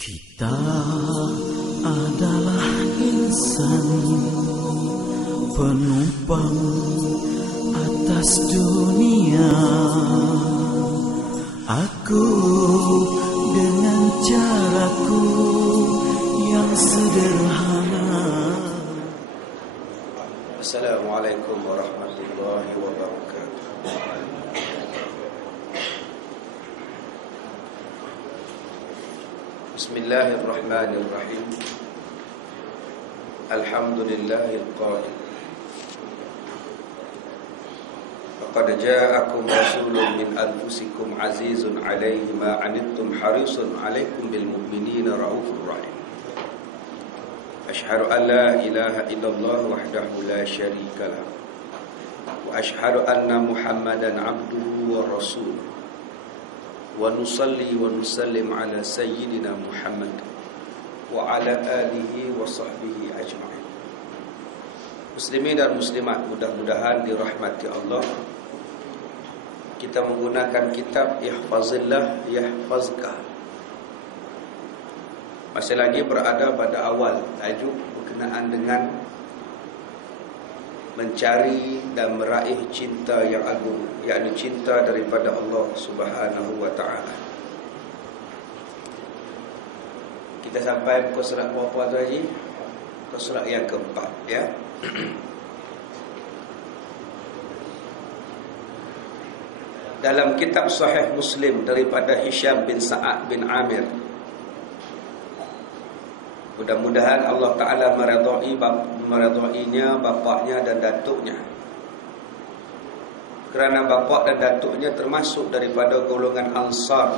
Kita adalah insan penumpang atas dunia. Aku dengan caraku yang sederhana. Assalamualaikum warahmatullahi wabarakatuh. Bismillahirrahmanirrahim. Alhamdulillahil qail. Laqad ja'akum rasulun min anfusikum azizun 'alaihi ma 'anittum harisun 'alaikum bil mu'minina raufur rahim. Asyhadu an la ilaha illallah wahdahu la syarika lah. Wa asyhadu anna Muhammadan 'abduhu wa rasuluh. Wa nusalli wa nusallim ala sayyidina Muhammad wa ala alihi wa sahbihi ajma'in. Muslimin dan muslimat, mudah-mudahan dirahmati Allah. Kita menggunakan kitab Ihfazillah Yahfazka. Masih lagi berada pada awal tajuk berkenaan dengan mencari dan meraih cinta yang agung, yakni cinta daripada Allah Subhanahu wa ta'ala. Kita sampai muka surat berapa tu Haji? Muka surat yang keempat, ya. Dalam kitab Sahih Muslim daripada Hisham bin Sa'ad bin Amir, mudah-mudahan Allah Ta'ala meredainya bapaknya dan datuknya, kerana bapak dan datuknya termasuk daripada golongan Ansar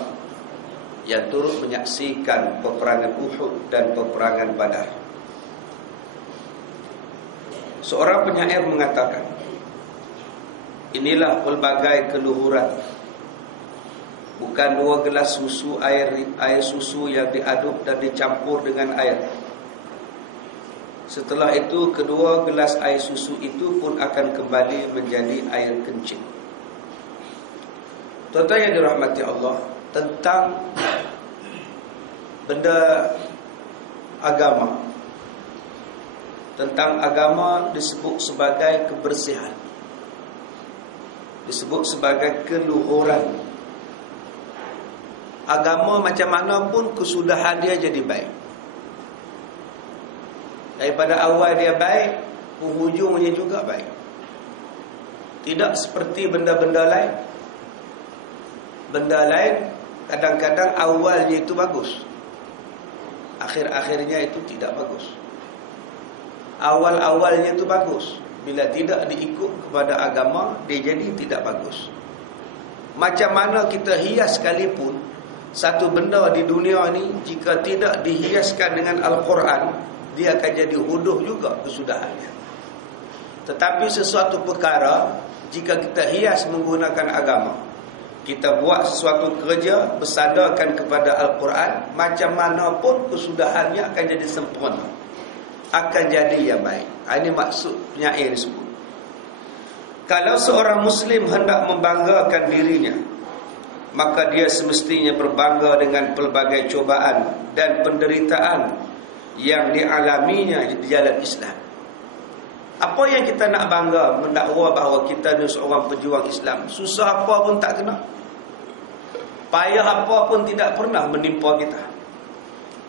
yang turut menyaksikan peperangan Uhud dan peperangan Badar. Seorang penyair mengatakan, inilah pelbagai keluhuran, bukan 2 gelas susu air susu yang diaduk dan dicampur dengan air. Setelah itu kedua gelas air susu itu pun akan kembali menjadi air kencing. Tuan-tuan yang dirahmati Allah, tentang benda agama, tentang agama disebut sebagai kebersihan, disebut sebagai keluhuran. Agama macam mana pun kesudahan dia jadi baik. Daripada awal dia baik, penghujungnya juga baik. Tidak seperti benda-benda lain. Benda lain kadang-kadang awalnya itu bagus, akhir-akhirnya itu tidak bagus. Awal-awalnya itu bagus, bila tidak diikut kepada agama, dia jadi tidak bagus. Macam mana kita hias sekalipun satu benda di dunia ni, jika tidak dihiaskan dengan Al-Quran, dia akan jadi huduh juga kesudahannya. Tetapi sesuatu perkara, jika kita hias menggunakan agama, kita buat sesuatu kerja bersandarkan kepada Al-Quran, macam mana pun kesudahannya akan jadi sempurna, akan jadi yang baik. Ini maksud penyair disebut. Kalau seorang Muslim hendak membanggakan dirinya, maka dia semestinya berbangga dengan pelbagai cobaan dan penderitaan yang dialaminya di jalan Islam. Apa yang kita nak bangga mendakwa bahawa kita ni seorang pejuang Islam? Susah apa pun tak kena, payah apa pun tidak pernah menimpa kita.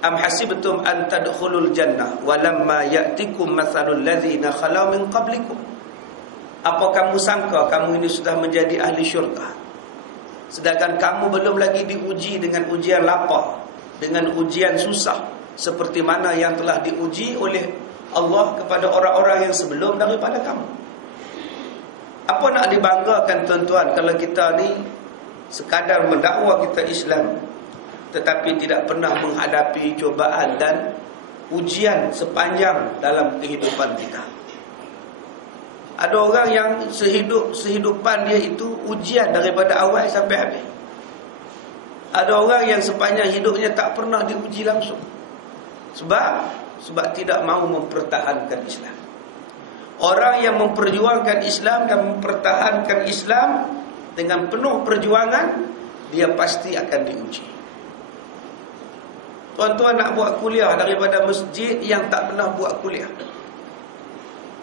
Am hasibtum an tadkhulul jannah walamma ya'tikum mathalul ladzina khalau min qablikum. Apa kamu sangka kamu ini sudah menjadi ahli syurga, sedangkan kamu belum lagi diuji dengan ujian lapar, dengan ujian susah, seperti mana yang telah diuji oleh Allah kepada orang-orang yang sebelum daripada kamu. Apa nak dibanggakan tuan-tuan kalau kita ni sekadar mendakwa kita Islam, tetapi tidak pernah menghadapi cobaan dan ujian sepanjang dalam kehidupan kita. Ada orang yang sehidupan dia itu ujian daripada awal sampai habis. Ada orang yang sepanjang hidupnya tak pernah diuji langsung. Sebab tidak mahu mempertahankan Islam. Orang yang memperjuangkan Islam dan mempertahankan Islam dengan penuh perjuangan, dia pasti akan diuji. Tuan-tuan nak buat kuliah daripada masjid yang tak pernah buat kuliah.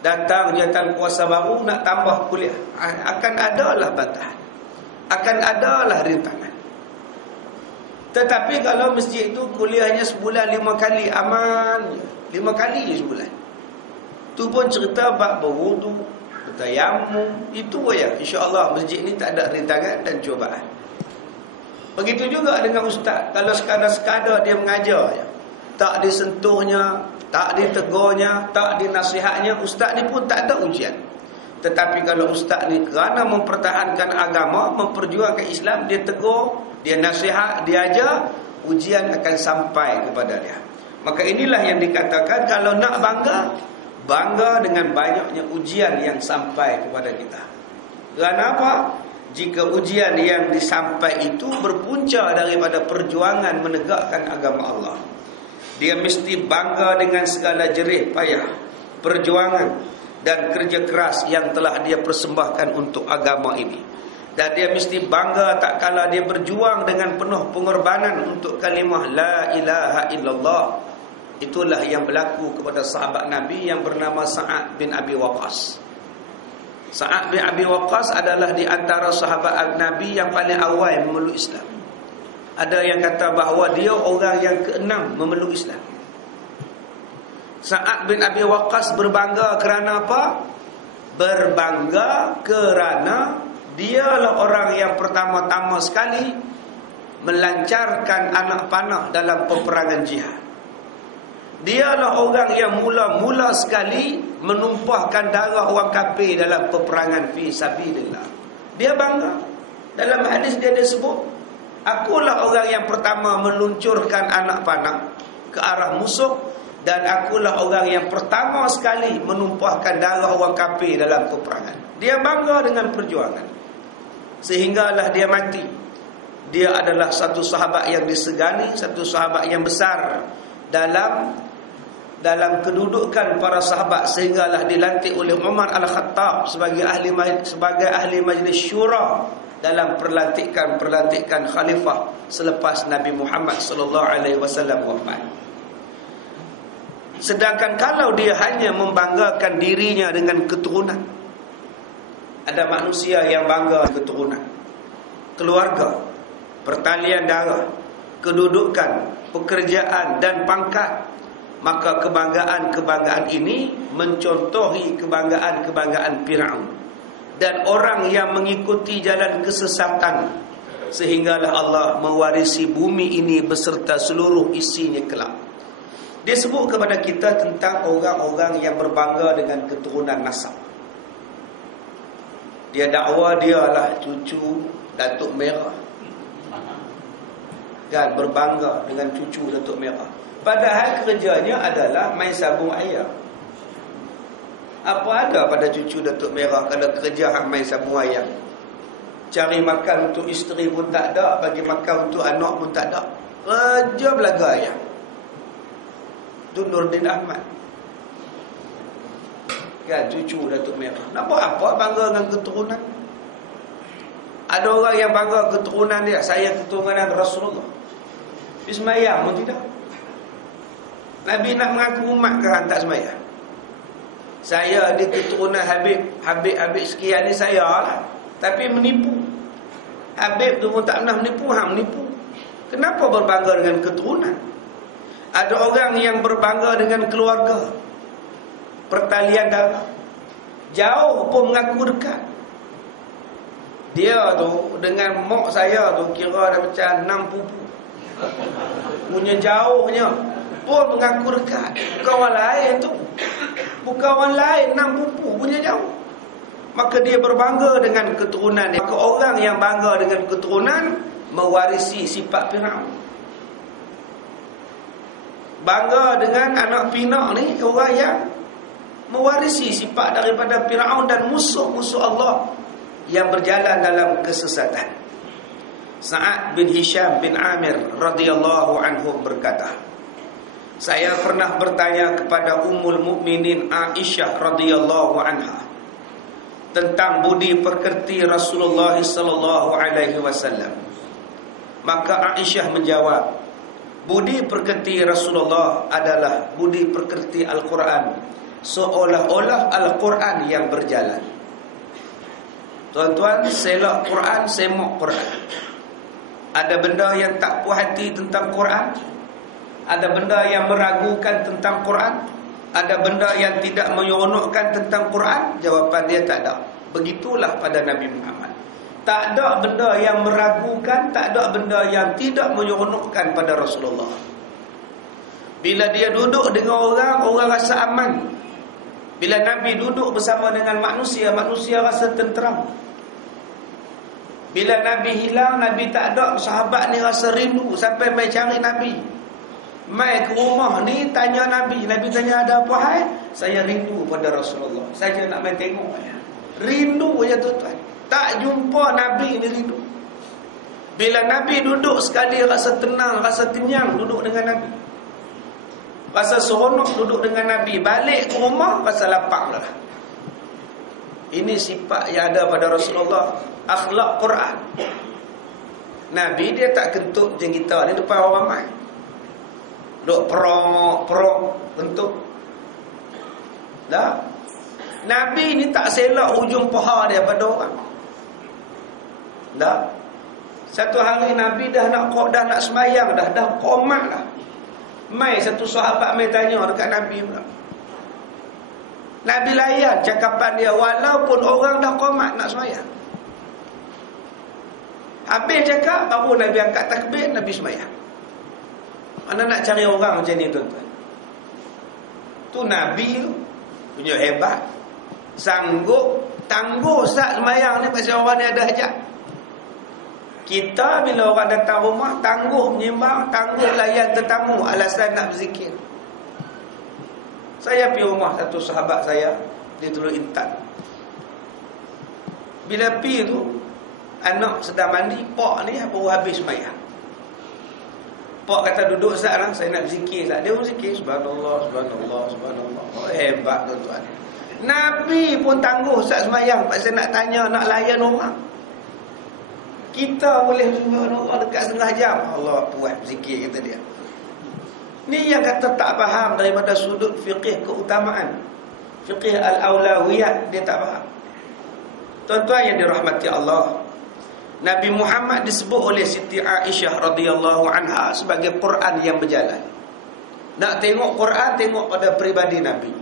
Datang jawatan kuasa baru nak tambah kuliah, akan adalah bantahan, akan adalah rintangan. Tetapi kalau masjid itu kuliahnya sebulan 5 kali, aman 5 kali je sebulan. Tu pun cerita bab berwudu, bertayamum, itu ya. Insya-Allah masjid ni tak ada rintangan dan cubaan. Begitu juga dengan ustaz. Kalau sekadar-sekadar dia mengajar ya, tak disentuhnya, tak ditegurnya, tak dinasihatnya, ustaz ni pun tak ada ujian. Tetapi kalau ustaz ni kerana mempertahankan agama, memperjuangkan Islam, dia tegur, dia nasihat, dia ajar, ujian akan sampai kepada dia. Maka inilah yang dikatakan kalau nak bangga, bangga dengan banyaknya ujian yang sampai kepada kita. Kerana apa? Jika ujian yang disampai itu berpunca daripada perjuangan menegakkan agama Allah, dia mesti bangga dengan segala jerih payah, perjuangan dan kerja keras yang telah dia persembahkan untuk agama ini. Dan dia mesti bangga tak kala dia berjuang dengan penuh pengorbanan untuk kalimah la ilaha illallah. Itulah yang berlaku kepada sahabat Nabi yang bernama Sa'ad bin Abi Waqqas. Sa'ad bin Abi Waqqas adalah di antara sahabat Nabi yang paling awal memeluk Islam. Ada yang kata bahawa dia orang yang ke-6 memeluk Islam. Sa'ad bin Abi Waqqas berbangga kerana apa? Berbangga kerana dialah orang yang pertama-tama sekali melancarkan anak panah dalam peperangan jihad. Dialah orang yang mula-mula sekali menumpahkan darah orang kafir dalam peperangan fi sabilillah. Dia bangga. Dalam hadis dia disebut, akulah orang yang pertama meluncurkan anak panah ke arah musuh, dan akulah orang yang pertama sekali menumpahkan darah orang kafir dalam peperangan. Dia bangga dengan perjuangan, sehinggalah dia mati. Dia adalah satu sahabat yang disegani, satu sahabat yang besar dalam kedudukan para sahabat, sehinggalah dilantik oleh Umar Al-Khattab sebagai ahli majlis syura dalam perlantikan khalifah selepas Nabi Muhammad sallallahu alaihi wasallam wafat. Sedangkan kalau dia hanya membanggakan dirinya dengan keturunan, ada manusia yang bangga keturunan, keluarga, pertalian darah, kedudukan, pekerjaan dan pangkat, maka kebanggaan ini mencontohi kebanggaan Firaun dan orang yang mengikuti jalan kesesatan, sehinggalah Allah mewarisi bumi ini beserta seluruh isinya kelak. Dia sebut kepada kita tentang orang-orang yang berbangga dengan keturunan nasab. Dia dakwa dia lah cucu Datuk Merah, kan, berbangga dengan cucu Datuk Merah. Padahal kerjanya adalah main sabung ayam. Apa ada pada cucu Datuk Merah kalau kerja main sabung ayam? Cari makan untuk isteri pun tak ada, bagi makan untuk anak pun tak ada. Kerja belaga ayam. Itu Nurdin Ahmad, kan, cucu Datuk Merah. Nak buat apa bangga dengan keturunan? Ada orang yang bangga keturunan dia, saya keturunan Rasulullah. Ismail pun tidak. Nabi nak mengaku umat ke tak sembahyang? Saya di keturunan Habib sekian ni saya lah, tapi menipu. Habib tu pun tak pernah menipu, menipu. Kenapa berbangga dengan keturunan? Ada orang yang berbangga dengan keluarga, pertalian darah, jauh pun mengaku dekat. Dia tu dengan mak saya tu kira dah macam 6 pupu. Punya jauhnya pun mengaku dekat. Bukan orang lain tu, bukan orang lain, 6 pupu punya jauh. Maka dia berbangga dengan keturunan dia. Maka orang yang bangga dengan keturunan mewarisi sifat Firaun. Bangga dengan anak pinak ni orang yang mewarisi sifat daripada Firaun dan musuh-musuh Allah yang berjalan dalam kesesatan. Sa'ad bin Hisham bin Amir radhiyallahu anhu berkata, saya pernah bertanya kepada Ummul Mukminin Aisyah radhiyallahu anha tentang budi pekerti Rasulullah sallallahu alaihi wasallam. Maka Aisyah menjawab, Budi pekerti Rasulullah adalah budi pekerti Al-Quran, seolah-olah Al-Quran yang berjalan. Tuan-tuan, selak Quran, semak Quran. Ada benda yang tak puas hati tentang Quran? Ada benda yang meragukan tentang Quran? Ada benda yang tidak menyeronokkan tentang Quran? Jawapan dia tak ada. Begitulah pada Nabi Muhammad. Tak ada benda yang meragukan, tak ada benda yang tidak menyeronokkan pada Rasulullah. Bila dia duduk dengan orang, orang rasa aman. Bila Nabi duduk bersama dengan manusia, manusia rasa tenteram. Bila Nabi hilang, Nabi tak ada, sahabat ni rasa rindu sampai mai cari Nabi. Mai ke rumah ni tanya Nabi. Nabi tanya, ada apa hai? Saya rindu pada Rasulullah. Saya nak mai tengok. Rindu je tuan-tuan. Tak jumpa Nabi ni rindu. Bila Nabi duduk sekali rasa tenang, rasa kenyang duduk dengan Nabi. Rasa seronok duduk dengan Nabi. Balik ke rumah rasa lapang lah. Ini sifat yang ada pada Rasulullah. Akhlak Quran. Nabi dia tak kentut macam kita ni depan orang ramai. Duk perong kentut. Dah. Nabi ni tak selak hujung paha dia pada orang. Dah. Satu hari Nabi dah nak semayang dah qomat dah. Mai satu sahabat mai tanya dekat Nabi pula. Nabi layan cakapan dia walaupun orang dah qomat nak semayang. Habis cakap baru Nabi angkat takbir, Nabi semayang. Mana nak cari orang macam ni tuan-tuan? Tu Nabi tu punya hebat. Sanggup tangguh saat semayang ni pasal orang ni ada hajat. Kita bila orang datang rumah tangguh menyembang, tangguh layan tetamu alasan nak berzikir. Saya pergi rumah satu sahabat saya di Teluk Intan. Bila pergi tu anak sedang mandi, pak ni baru habis semayang. Pak kata duduk sat lah, saya nak berzikir sat. Dia berzikir subhanallah, subhanallah, subhanallah. Oh, hebat tuan-tuan. Nabi pun tangguh sat semayang pasal nak tanya, nak layan orang. Kita boleh subhanallah dekat setengah jam. Allah puas berzikir kata dia. Ni yang kata tak faham daripada sudut fiqih keutamaan, fiqih al-aulawiyat, dia tak faham. Tuan-tuan yang dirahmati Allah, Nabi Muhammad disebut oleh Siti Aisyah radhiyallahu anha sebagai Quran yang berjalan. Nak tengok Quran, tengok pada peribadi Nabi.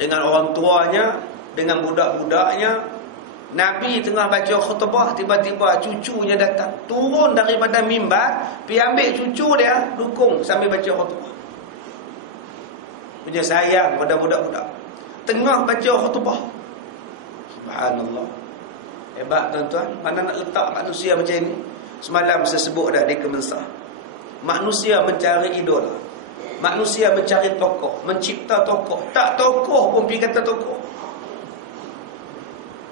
Dengan orang tuanya, dengan budak-budaknya. Nabi tengah baca khutbah, tiba-tiba cucunya datang, turun daripada mimbar, pergi ambil cucu dia, dukung sambil baca khutbah. Punya sayang pada budak-budak. Tengah baca khutbah. Subhanallah. Hebat tuan-tuan. Mana nak letak manusia macam ni? Semalam saya sebut dah di Kemensah. Manusia mencari idola. Manusia mencari tokoh, mencipta tokoh. Tak tokoh pun pergi kata tokoh.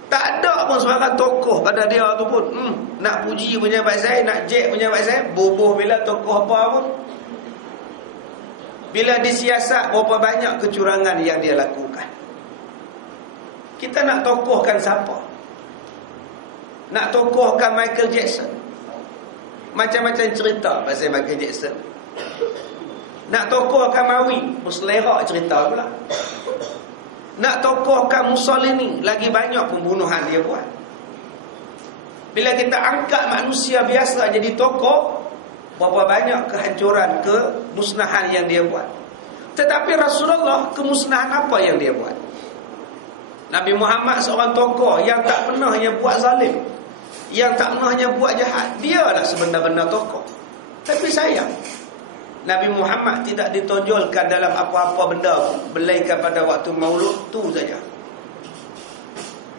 Tak ada pun sebarang tokoh pada dia tu pun. Nak puji pejabat saya, nak jek pejabat saya, boboh bila tokoh apa pun. Bila disiasat, berapa banyak kecurangan yang dia lakukan. Kita nak tokohkan siapa? Nak tokohkan Michael Jackson. Macam-macam cerita pasal Michael Jackson. Nak tokohkan Mawi, berselera cerita pula. Nak tokohkan Mussolini, lagi banyak pembunuhan dia buat. Bila kita angkat manusia biasa jadi tokoh, berapa banyak kehancuran, kemusnahan yang dia buat. Tetapi Rasulullah, kemusnahan apa yang dia buat? Nabi Muhammad seorang tokoh yang tak pernah hanya buat zalim, yang tak pernah hanya buat jahat. Dia lah sebenar-benar tokoh. Tapi sayang, Nabi Muhammad tidak ditonjolkan dalam apa-apa benda melainkan pada waktu maulud tu saja.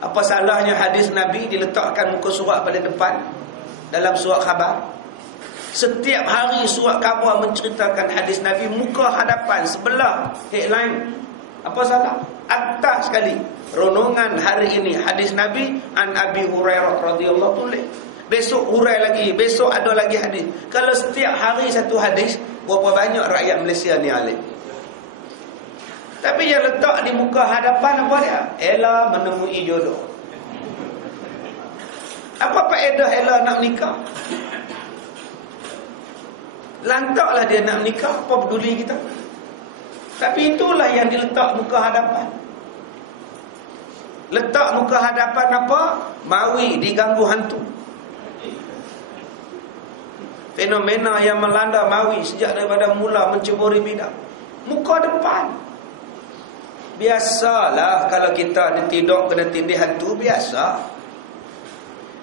Apa salahnya hadis Nabi diletakkan muka surat pada depan dalam surat khabar? Setiap hari surat khabar menceritakan hadis Nabi muka hadapan sebelah headline. Apa salah? Atas sekali. Renungan hari ini hadis Nabi an Abi Hurairah radhiyallahu anhu. Besok hurai lagi, besok ada lagi hadis. Kalau setiap hari satu hadis, berapa banyak rakyat Malaysia ni alim. Tapi yang letak di muka hadapan apa dia? Ella menemui jodoh. Apa faedah Ella nak nikah? Lantaklah dia nak menikah, apa peduli kita. Tapi itulah yang diletak muka hadapan. Letak muka hadapan apa? Mawi diganggu hantu. Fenomena yang melanda Mawi sejak daripada mula menceburi bidang. Muka depan. Biasalah kalau kita tidur kena tindih hantu, biasa.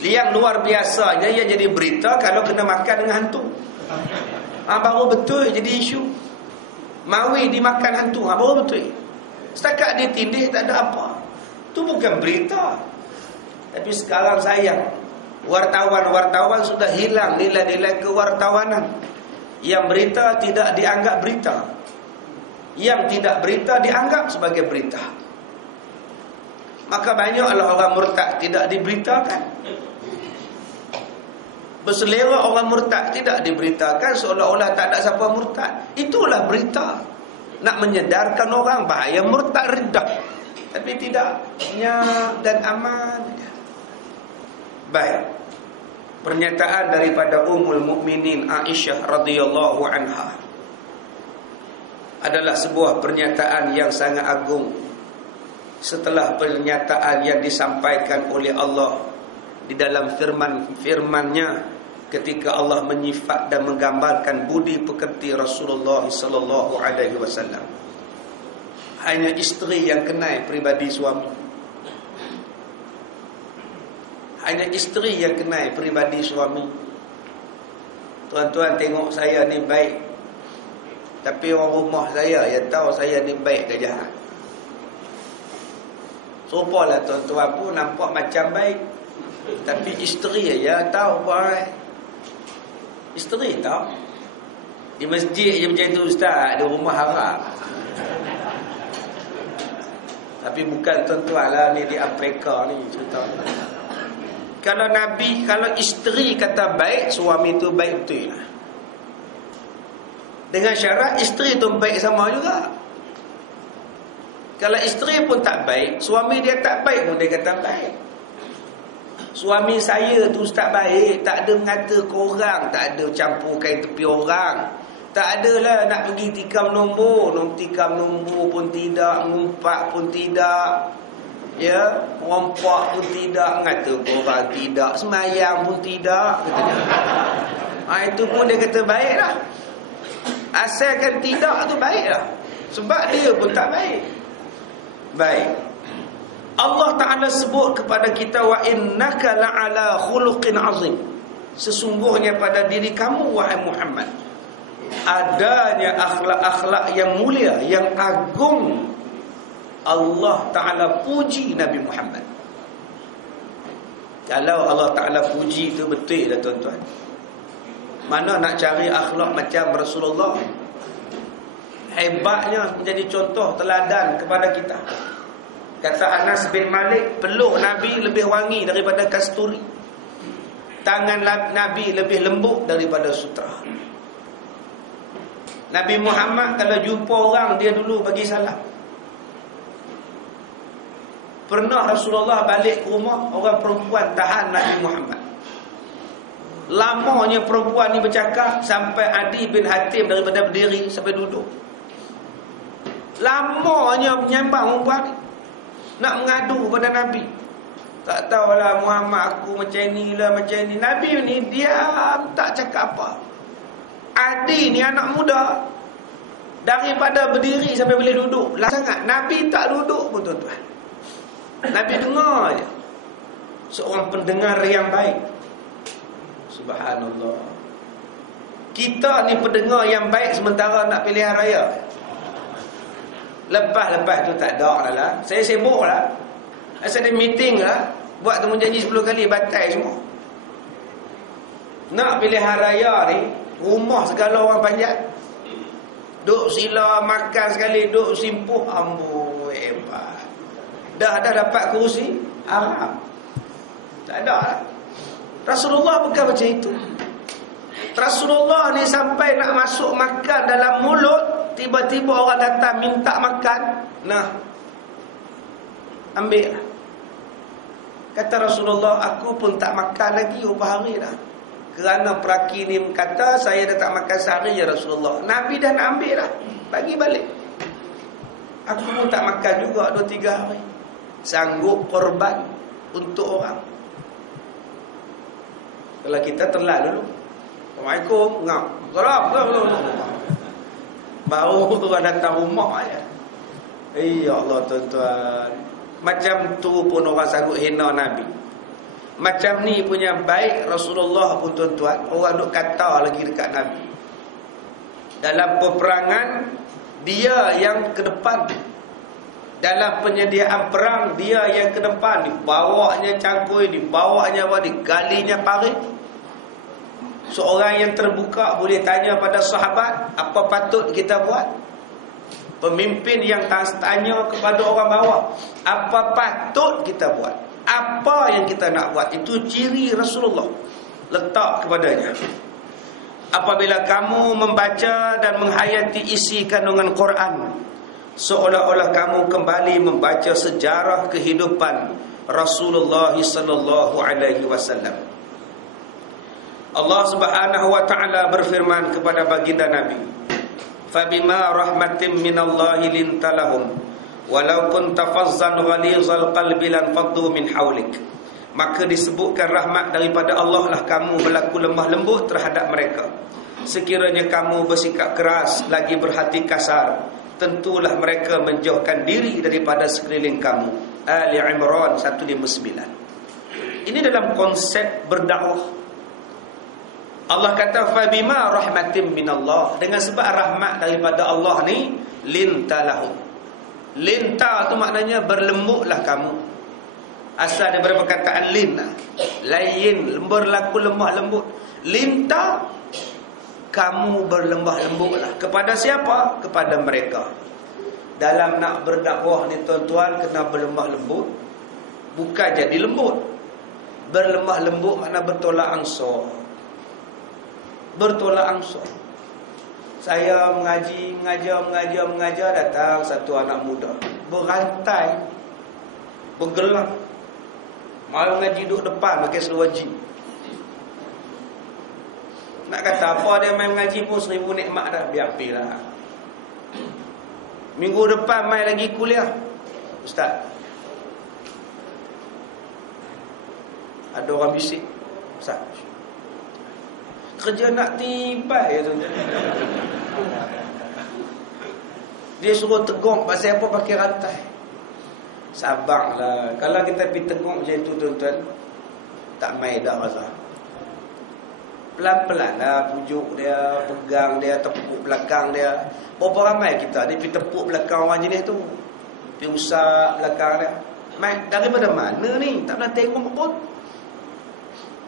Yang luar biasanya ia jadi berita kalau kena makan dengan hantu. Baru betul jadi isu. Mawi dimakan hantu, baru betul. Setakat dia tindih tak ada apa. Itu bukan berita. Tapi sekarang sayang, wartawan-wartawan sudah hilang nilai-nilai kewartawanan. Yang berita tidak dianggap berita, yang tidak berita dianggap sebagai berita. Maka banyaklah orang murtad tidak diberitakan. Berselera orang murtad tidak diberitakan, seolah-olah tak ada siapa murtad. Itulah berita. Nak menyedarkan orang bahaya murtad riddah. Tapi tidak, nyak dan aman. Baik. Pernyataan daripada Ummul Mukminin Aisyah radhiyallahu anha adalah sebuah pernyataan yang sangat agung. Setelah pernyataan yang disampaikan oleh Allah di dalam firman-Nya ketika Allah menyifat dan menggambarkan budi pekerti Rasulullah sallallahu alaihi wasallam. Hanya isteri yang kenal pribadi suami. Hanya isteri yang kenal pribadi suami. Tuan-tuan tengok saya ni baik, tapi orang rumah saya yang tahu saya ni baik ke jahat. Serupalah tuan-tuan pun nampak macam baik, tapi isteri ya tahu baik. Isteri tahu. Di masjid je macam tu ustaz, di rumah harap. Tapi bukan tuan-tuan lah, ni di Afrika ni cerita. Kalau Nabi, kalau isteri kata baik, suami tu baik betul lah. Dengan syarat isteri tu baik sama juga. Kalau isteri pun tak baik, suami dia tak baik pun dia kata baik. Suami saya tu tak baik, tak ada mengata ke orang, tak ada campur kain tepi orang. Tak adalah nak pergi tikam nombor pun tidak, ngumpat pun tidak. Ya, rompak pun tidak, mengata ke orang tidak, semayang pun tidak. Itu pun dia kata baiklah. Asalkan tidak tu baiklah. Sebab dia pun tak baik. Baik. Allah Ta'ala sebut kepada kita, wa innaka la'ala khuluqin azim. Sesungguhnya pada diri kamu wahai Muhammad adanya akhlak-akhlak yang mulia, yang agung. Allah Ta'ala puji Nabi Muhammad. Kalau Allah Ta'ala puji itu betul dah tuan-tuan. Mana nak cari akhlak macam Rasulullah. Hebatnya menjadi contoh teladan kepada kita. Kata Anas bin Malik, peluk Nabi lebih wangi daripada kasturi. Tangan Nabi lebih lembut daripada sutera. Nabi Muhammad kalau jumpa orang, dia dulu bagi salam. Pernah Rasulullah balik ke rumah, orang perempuan tahan Nabi Muhammad. Lamanya perempuan ni bercakap sampai Adi bin Hatim daripada berdiri sampai duduk. Lamanya menyambang perempuan ni, nak mengadu kepada Nabi. Tak tahulah Muhammad aku macam ni lah, macam ni. Nabi ni diam, tak cakap apa. Adi ni anak muda, daripada berdiri sampai boleh duduk lah sangat. Nabi tak duduk pun tuan-tuan. Nabi dengar je. Seorang pendengar yang baik. Subhanallah. Kita ni pendengar yang baik sementara nak pilihan raya. Lepas tu tak ada lah. Saya sibuk lah. Asal ada meeting lah, buat temu janji 10 kali, batal semua. Nak pilihan raya ni, rumah segala orang panjat. Duk sila makan sekali, duk simpuh, amboi hebat. Dah dapat kerusi Arab. Tak ada lah. Rasulullah bukan macam itu. Rasulullah ni sampai nak masuk makan dalam mulut, tiba-tiba orang datang minta makan, nah, ambil lah. Kata Rasulullah, aku pun tak makan lagi berapa hari dah. Kerana peraki ni kata, saya dah tak makan sehari ya Rasulullah. Nabi dah nak ambil dah, bagi balik. Aku pun tak makan juga 2-3 hari. Sanggup korban untuk orang. Kalau kita telan dulu, Assalamualaikum, ngap, gerak, baru orang datang rumah ya. Ya Allah tuan-tuan, macam tu pun orang sanggup hina Nabi. Macam ni punya baik Rasulullah pun tuan-tuan, orang duk kata lagi dekat Nabi. Dalam peperangan, dia yang ke depan. Dalam penyediaan perang, dia yang ke depan. Dibawanya cangkui, dibawanya apa, digalinya parit. Seorang yang terbuka boleh tanya pada sahabat, apa patut kita buat? Pemimpin yang tanya kepada orang bawah, apa patut kita buat? Apa yang kita nak buat? Itu ciri Rasulullah letak kepadanya. Apabila kamu membaca dan menghayati isi kandungan Quran, seolah-olah kamu kembali membaca sejarah kehidupan Rasulullah sallallahu alaihi wasallam. Allah Subhanahu wa taala berfirman kepada baginda Nabi, "Fabima rahmatin minallahi lintalahum walau kunta fazzan ghalizal qalbi lan faddu min haulik." Maka disebutkan rahmat daripada Allah lah kamu berlaku lemah lembut terhadap mereka. Sekiranya kamu bersikap keras lagi berhati kasar, tentulah mereka menjauhkan diri daripada sekeliling kamu. Ali Imran 159. Ini dalam konsep berdakwah. Allah kata fabima rahmatin minallah, dengan sebab rahmat daripada Allah ni lintalahum. Linta tu maknanya berlembutlah kamu. Asal daripada perkataan lin, lain, berlaku lemah lembut. Linta, kamu berlembah lembutlah. Kepada siapa? Kepada mereka. Dalam nak berdakwah ni tuan-tuan, kena berlemah lembut. Bukan jadi lembut. Berlemah lembut makna bertolak ansur. Bertolak ansur. Saya mengajar, datang satu anak muda, berantai, bergelang, mau mengaji duduk depan pakai seluar jin. Nak kata apa, dia main mengaji pun 1000 nikmat dah, biar pilah. Minggu depan main lagi kuliah. Ustaz, ada orang bisik, Ustaz, kerja nak tiba ya tuan. Dia suruh tegur pasal apa pakai rantai. Sabarlah. Kalau kita pergi tegur macam tu tuan-tuan, tak main dah rasa. Pelan-pelan lah pujuk dia, pegang dia, tepuk belakang dia. Berapa ramai kita dia pergi tepuk belakang orang jenis tu, pergi usap belakang dia. Main daripada mana ni? Tak pernah tengok pun.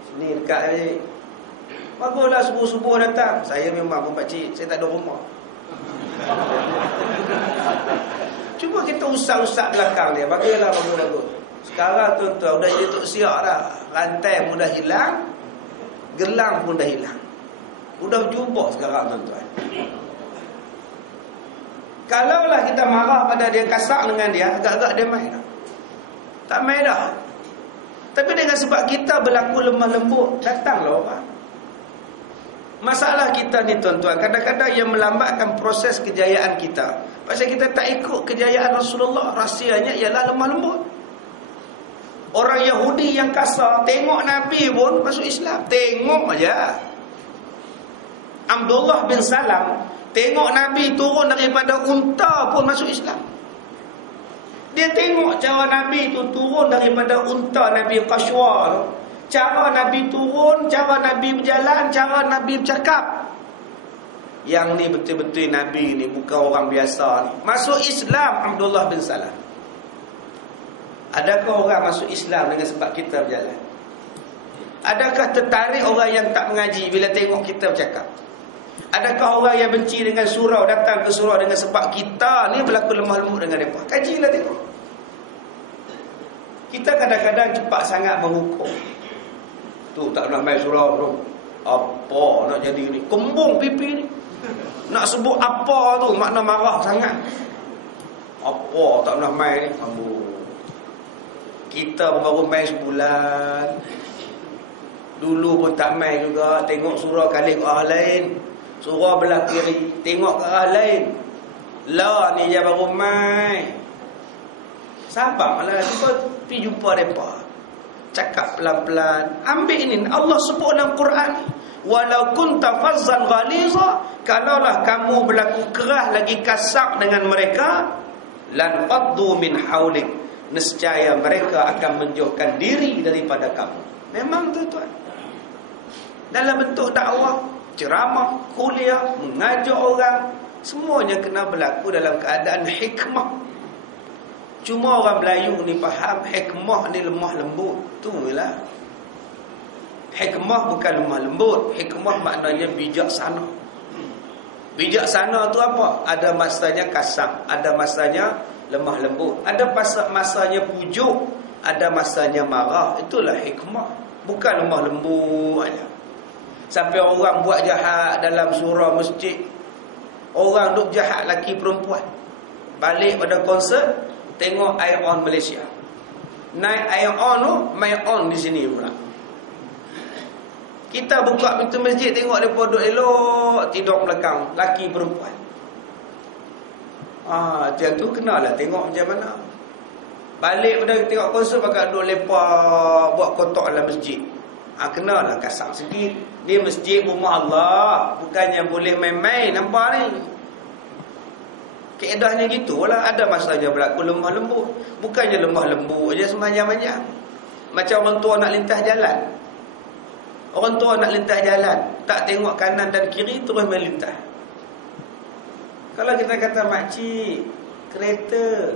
Sini dekat ni. Baguslah subuh-subuh datang. Saya memang pun pakcik, saya tak ada rumah. Cuma kita usap-usap belakang dia. Bagilah bagus-bagus. Sekarang tuan-tuan dah jadi tok siap dah. Rantai pun dah hilang, gelang pun dah hilang. Udah berjubah sekarang tuan-tuan. Kalaulah kita marah pada dia, kasar dengan dia, agak-agak dia main dah. Tak main dah. Tapi dengan sebab kita berlaku lemah lembut, datanglah orang. Masalah kita ni tuan-tuan, kadang-kadang yang melambatkan proses kejayaan kita. Pasal kita tak ikut kejayaan Rasulullah. Rahsianya ialah lemah lembut. Orang Yahudi yang kasar, tengok Nabi pun masuk Islam. Tengok aja. Abdullah bin Salam, tengok Nabi turun daripada unta pun masuk Islam. Dia tengok cara Nabi tu turun daripada unta Nabi Qashwa. Cara Nabi turun, cara Nabi berjalan, cara Nabi bercakap. Yang ni betul-betul Nabi ni bukan orang biasa ni. Masuk Islam Abdullah bin Salam. Adakah orang masuk Islam dengan sebab kita berjalan? Adakah tertarik orang yang tak mengaji bila tengok kita bercakap? Adakah orang yang benci dengan surau datang ke surau dengan sebab kita ni berlaku lemah lembut dengan mereka? Kajilah tengok. Kita kadang-kadang cepat sangat menghukum. Tu tak nak main surau tu. Apa nak jadi ni? Kembung pipi ni. Nak sebut apa tu makna marah sangat. Apa tak nak main ni? Kita baru main sebulan. Dulu pun tak main juga. Tengok surah kali ke arah lain, surah belah kiri, tengok ke arah lain. Lah ni je baru main. Sabarlah, kita pergi jumpa mereka, cakap pelan-pelan. Ambil ini, Allah sebut dalam Quran, walau kunta fazzan ghaliza, kalaulah kamu berlaku keras lagi kasar dengan mereka, lan faddu min haulik, nescaya mereka akan menjauhkan diri daripada kamu. Memang tuan-tuan, dalam bentuk dakwah, ceramah, kuliah, mengajar orang, semuanya kena berlaku dalam keadaan hikmah. Cuma orang Melayu ni faham hikmah ni lemah lembut. Itulah. Hikmah bukan lemah lembut. Hikmah maknanya bijaksana. Bijaksana tu apa? Ada masanya kasar, ada masanya lemah lembut, ada masanya pujuk, ada masanya marah. Itulah hikmah. Bukan lemah lembut aja. Sampai orang buat jahat dalam surau masjid, orang duk jahat laki perempuan, balik pada konsert, tengok Ion Malaysia, naik Ion tu, main on di sini pula. Kita buka pintu masjid, tengok mereka duduk elok, tidur belakang, laki perempuan. Dia tu kenalah tengok macam mana. Balik pada tengok konsert, pakai duduk lepak, buat kotak dalam masjid. Kenalah kasar sikit. Dia masjid rumah Allah, bukannya boleh main-main. Nampak ni, keedahnya gitulah. Ada masanya berlaku lemah lembut. Bukannya lemah lembut je semacam-macam. Macam orang tua nak lintas jalan. Orang tua nak lintas jalan, tak tengok kanan dan kiri, terus melintas. Kalau kita kata, makcik, kereta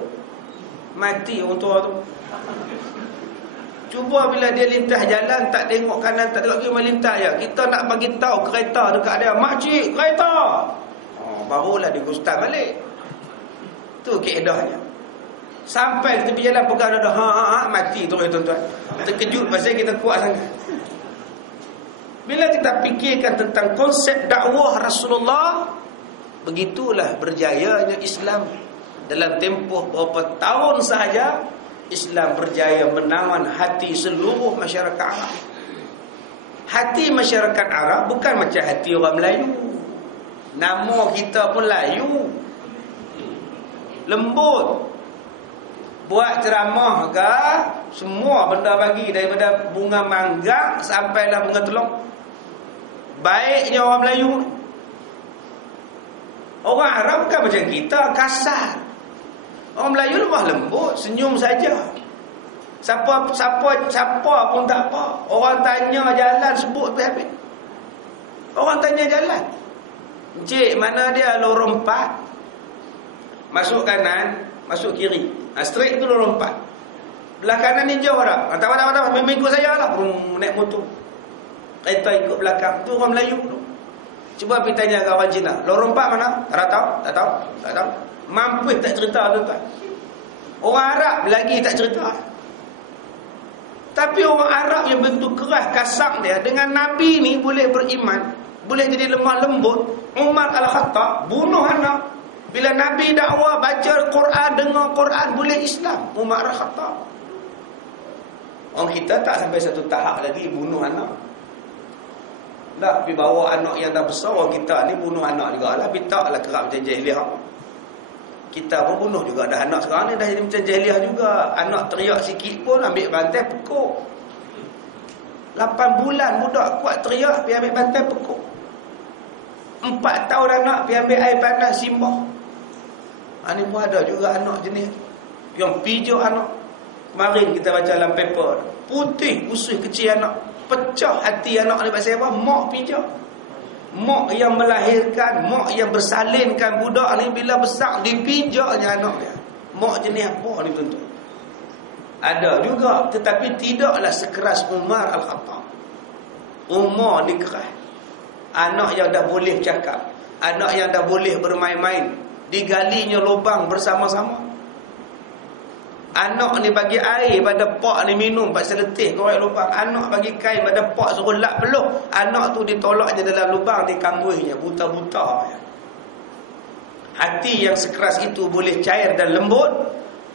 mati orang tua tu. Cuba bila dia lintas jalan, tak tengok kanan, tak tengok kiri, melintas je. Kita nak bagi tahu kereta dekat dia, makcik, kereta. Barulah dia gustan balik. Tu keedahnya. Sampai kita pergi jalan, pegang dada, mati terus tuan-tuan. Terkejut pasal kita kuat sangat. Bila kita fikirkan tentang konsep dakwah Rasulullah, begitulah berjayanya Islam. Dalam tempoh beberapa tahun sahaja, Islam berjaya menawan hati seluruh masyarakat Arab. Hati masyarakat Arab bukan macam hati orang Melayu. Nama kita pun Melayu, lembut. Buat ceramah ke, semua benda bagi, daripada bunga mangga sampailah bunga telur. Baiknya orang Melayu. Orang Arab bukan macam kita, kasar. Orang Melayu lemah lembut, senyum saja. Siapa pun tak apa. Orang tanya jalan, sebut habis. Orang tanya jalan, encik mana dia lorong 4? Masuk kanan, masuk kiri. Straight tu lorong 4. Belah kanan ni jauh tak? Tak, memang ikut saya lah. Naik motor, kereta ikut belakang. Tu orang Melayu tu. Cuba pergi tanya ke orang Cina, lorong 4 mana? Tak tahu. Mampu tak cerita tu kan. Orang Arab lagi tak cerita. Tapi orang Arab yang bentuk keras, kasar dia, dengan Nabi ni boleh beriman, boleh jadi lemah lembut. Umar Al-Khattab bunuh anak. Bila Nabi dakwah, baca Quran, dengar Quran, boleh Islam. Umar Al-Khattab. Orang kita tak sampai satu tahap lagi bunuh anak. Tak, pergi bawa anak yang dah besar. Orang kita ni bunuh anak juga lah. Tapi taklah kerap macam jahiliah. Kita pun bunuh juga. Dah anak sekarang ni dah jadi macam jahiliah juga. Anak teriak sikit pun ambil bantai pekuk. 8 bulan budak kuat teriak, pergi ambil bantai pekuk. 4 tahun anak pergi ambil air panas simbah. Ini pun ada juga anak jenis yang pijak anak. Kemarin kita baca dalam paper, putih usus kecil anak, pecah hati anak ni pasal apa? Mak pijak. Mak yang melahirkan, mak yang bersalinkan budak ni, bila besar dipijaknya anak dia. Mak jenis apa ni tuan-tuan? Ada juga, tetapi tidaklah sekeras Umar Al-Khattab. Umar ni keras. Anak yang dah boleh cakap, anak yang dah boleh bermain-main, digalinya lubang bersama-sama. Anak ni bagi air pada pak ni minum, pasal letih korek lubang. Anak bagi kain pada pak, suruh lap peluh. Anak tu ditolak je dalam lubang, dikambuhnya buta-buta. Hati yang sekeras itu boleh cair dan lembut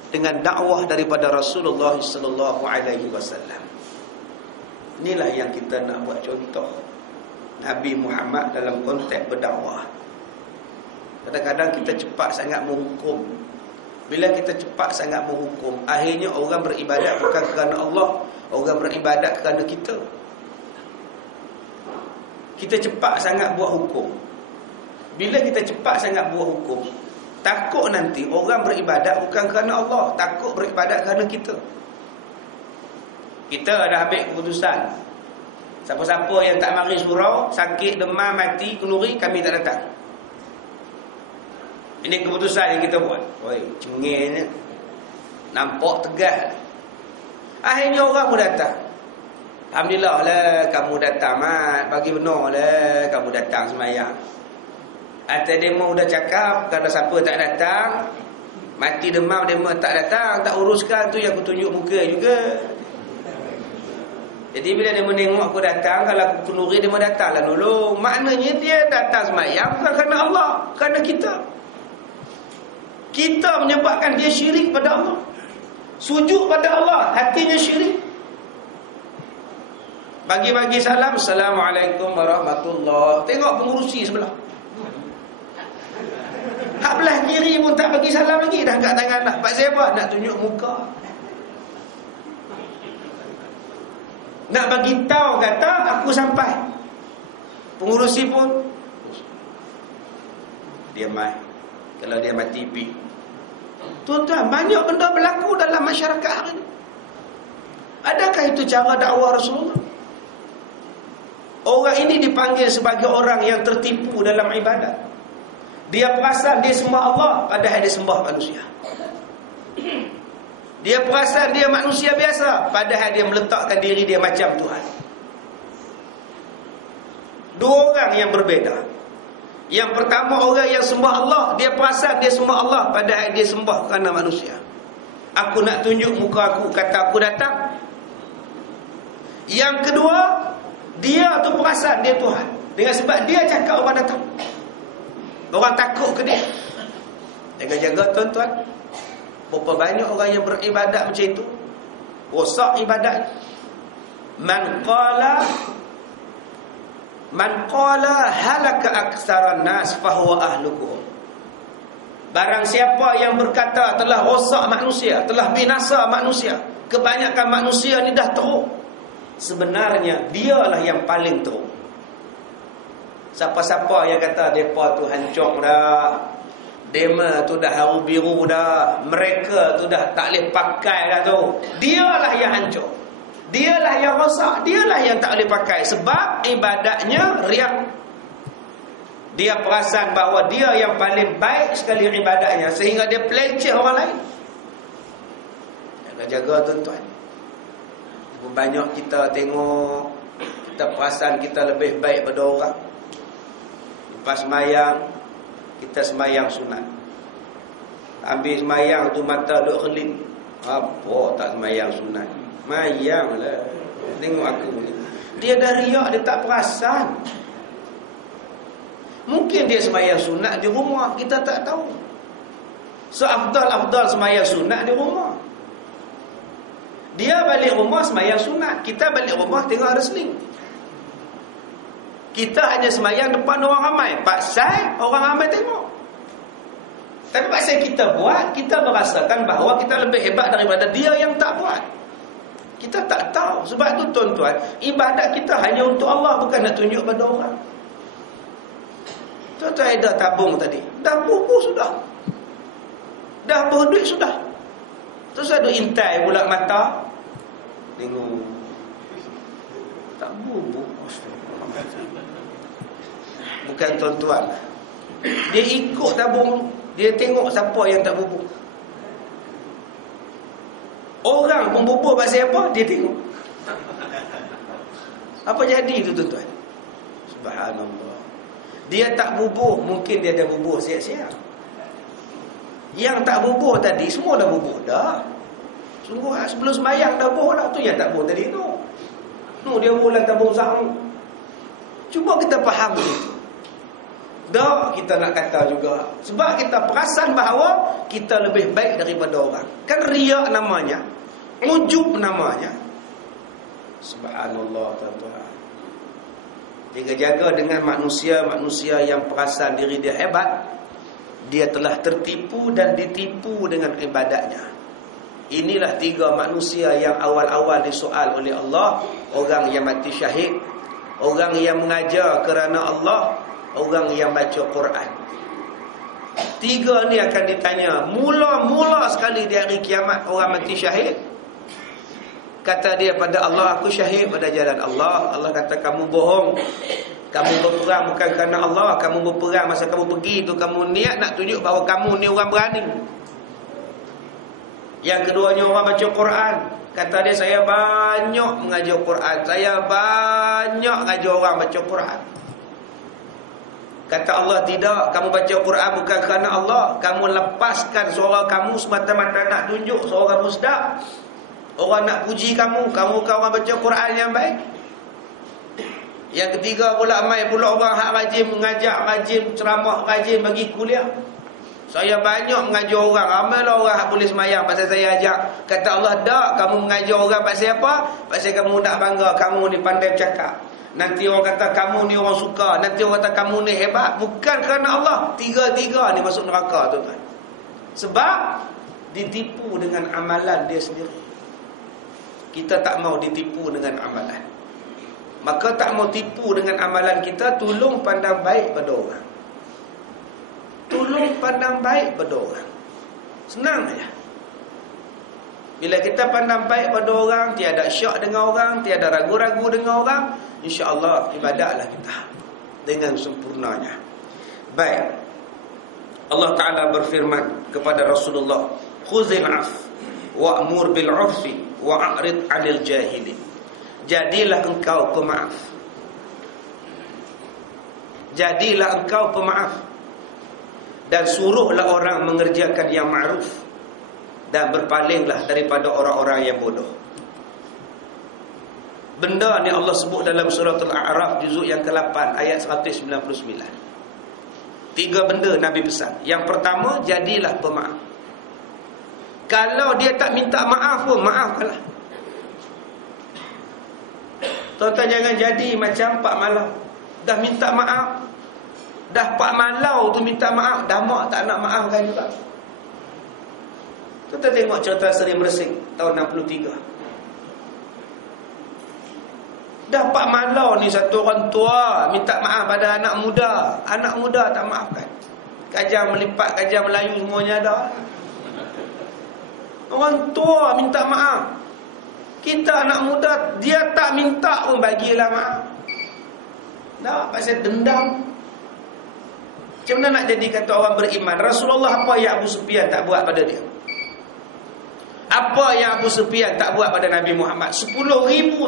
dengan dakwah daripada Rasulullah sallallahu alaihi wasallam. Inilah yang kita nak buat contoh Nabi Muhammad dalam konteks berdakwah. Kadang-kadang kita cepat sangat menghukum. Bila kita cepat sangat menghukum, akhirnya orang beribadat bukan kerana Allah, orang beribadat kerana kita. Kita cepat sangat buat hukum. Bila kita cepat sangat buat hukum, takut nanti orang beribadat bukan kerana Allah, takut beribadat kerana kita. Kita dah ambil keputusan, siapa-siapa yang tak mari surau, sakit, demam, mati, kenduri, kami tak datang. Ini keputusan yang kita buat. Oi, cengengnya. Nampak tegas. Akhirnya orang pun datang. Alhamdulillah lah kamu datang, Mat. Bagi benar lah kamu datang semayang. Atas demo dah cakap, kalau siapa tak datang, mati demam demo tak datang, tak uruskan, tu yang aku tunjuk muka juga. Jadi bila dia menengok aku datang, kalau aku kenduri dia mau datanglah dulu. Maknanya dia datang semayang bukan kerana Allah, kerana kita. Kita menyebabkan dia syirik pada Allah. Sujud pada Allah, hatinya syirik. Bagi-bagi salam, Assalamualaikum warahmatullahi. Tengok pengurusi sebelah. Hak belah kiri pun tak bagi salam lagi. Dah angkat tangan nak. Pak siapa? Nak tunjuk muka. Nak bagi tahu kata aku sampai. Pengurusi pun dia mai. Kalau dia mati pi. Tuan-tuan, banyak benda berlaku dalam masyarakat hari ini. Adakah itu cara dakwah Rasulullah? Orang ini dipanggil sebagai orang yang tertipu dalam ibadat. Dia perasan dia sembah Allah, padahal dia sembah manusia. Dia perasan dia manusia biasa, padahal dia meletakkan diri dia macam Tuhan. Dua orang yang berbeza. Yang pertama, orang yang sembah Allah, dia perasan dia sembah Allah, padahal dia sembah kerana manusia. Aku nak tunjuk muka aku, kata aku datang. Yang kedua, dia tu perasan dia Tuhan, dengan sebab dia cakap orang datang. Orang takut ke dia. Jaga-jaga tuan-tuan. Berapa banyak orang yang beribadat macam itu, rosak ibadat. Man qala halaka aksaran nas fahuwa ahlukum. Barang siapa yang berkata telah rosak manusia, telah binasa manusia, kebanyakan manusia ni dah teruk, sebenarnya dialah yang paling teruk. Siapa-siapa yang kata mereka tu hancur dah, dema tu dah haru biru dah, mereka tu dah tak boleh pakai dah tu, dialah yang hancur, dialah yang rosak, dialah yang tak boleh pakai. Sebab ibadatnya riak. Dia perasan bahawa dia yang paling baik sekali ibadatnya, sehingga dia peleceh orang lain. Jaga-jaga tuan-tuan. Banyak kita tengok, kita perasan kita lebih baik pada orang. Lepas semayang, kita semayang sunat. Habis semayang tu mata duk kelip. Apa tak semayang sunat? Mayang lah. Tengok aku ni. Dia dah riak, dia tak perasan. Mungkin dia semayang sunat di rumah, kita tak tahu. So afdal semayang sunat di rumah. Dia balik rumah semayang sunat, kita balik rumah tengok wrestling. Kita hanya semayang depan orang ramai, pasal orang ramai tengok. Tapi pasal kita buat, kita merasakan bahawa kita lebih hebat daripada dia yang tak buat. Kita tak tahu. Sebab tu tuan-tuan, ibadat kita hanya untuk Allah, bukan nak tunjuk pada orang. Tuan-tuan dah tabung tadi, dah bubuh sudah, dah berduit sudah. Terus ada intai pula mata, tengok tak bubuh. Bukan tuan-tuan, dia ikut tabung, dia tengok siapa yang tak bubuh. Orang pun bubuh pasal apa, dia tengok. Apa jadi tu tuan-tuan? Subhanallah. Dia tak bubuh, mungkin dia dah bubuh siap-siap. Yang tak bubuh tadi, semua dah bubuh dah. Sungguh sebelum sembahyang dah bubuh dah. Tu yang tak bubuh tadi tu. Dia mula tabung sahur. Cuba kita faham itu. Dah kita nak kata juga. Sebab kita perasan bahawa kita lebih baik daripada orang. Kan riak namanya, ujub namanya. Subhanallah tuan-tuan. Jika jaga dengan manusia-manusia yang perasan diri dia hebat, dia telah tertipu dan ditipu dengan ibadatnya. Inilah 3 manusia yang awal-awal disoal oleh Allah. Orang yang mati syahid, orang yang mengajar kerana Allah, orang yang baca Quran. 3 ni akan ditanya. Mula-mula sekali di hari kiamat, orang mati syahid, kata dia pada Allah, aku syahid pada jalan Allah. Allah kata, kamu bohong. Kamu berperang bukan kerana Allah. Kamu berperang masa kamu pergi tu, kamu niat nak tunjuk bahawa kamu ni orang berani. Yang keduanya orang baca Quran. Kata dia, saya banyak mengajar Quran, saya banyak mengajar orang baca Quran. Kata Allah, tidak. Kamu baca Quran bukan kerana Allah. Kamu lepaskan suara kamu semata-mata nak tunjuk suara kamu sedap. Orang nak puji kamu. Kamu kan orang baca Quran yang baik. Yang ketiga pula, mai pula orang hak rajin mengajar, rajin ceramah, rajin bagi kuliah. Saya banyak mengajar orang. Ramailah orang hak boleh semayang pasal saya ajak. Kata Allah, tak. Kamu mengajar orang pasal apa? Pasal kamu nak bangga kamu ni pandai bercakap. Nanti orang kata kamu ni orang suka. Nanti orang kata kamu ni hebat. Bukan kerana Allah. 3 ni masuk neraka, tuan-tuan. Sebab ditipu dengan amalan dia sendiri. Kita tak mau ditipu dengan amalan. Maka tak mau tipu dengan amalan kita. Tolong pandang baik pada orang. Tolong pandang baik pada orang. Senang saja. Bila kita pandang baik pada orang, tiada syak dengan orang, tiada ragu-ragu dengan orang, insya-Allah ibadatlah kita dengan sempurnanya. Baik. Allah Taala berfirman kepada Rasulullah, "Khuzil 'af wa'mur bil 'urfi wa'rid 'anil jahilin." Jadilah engkau pemaaf. Jadilah engkau pemaaf. Dan suruhlah orang mengerjakan yang ma'ruf, dan berpalinglah daripada orang-orang yang bodoh. Benda ni Allah sebut dalam surah Al-A'raf juzuk yang ke-8 ayat 199. 3 benda Nabi pesan. Yang pertama, jadilah pemaaf. Kalau dia tak minta maaf pun, maafkanlah. Tuan-tuan jangan jadi macam Pak Malau. Dah minta maaf, dah Pak Malau tu minta maaf, dah mak tak nak maafkan juga. Kita tengok cerita Seri Mersing tahun 63. Dah Pak Malau ni satu orang tua minta maaf pada anak muda. Anak muda tak maafkan. Kajang melipat, kajang Melayu semuanya ada. Orang tua minta maaf. Kita anak muda, dia tak minta pun bagilah maaf. Dah pasal dendam. Macam mana nak jadi kata orang beriman? Rasulullah apa yang Abu Sufyan tak buat pada dia? Apa yang Abu Sufyan tak buat pada Nabi Muhammad? 10,000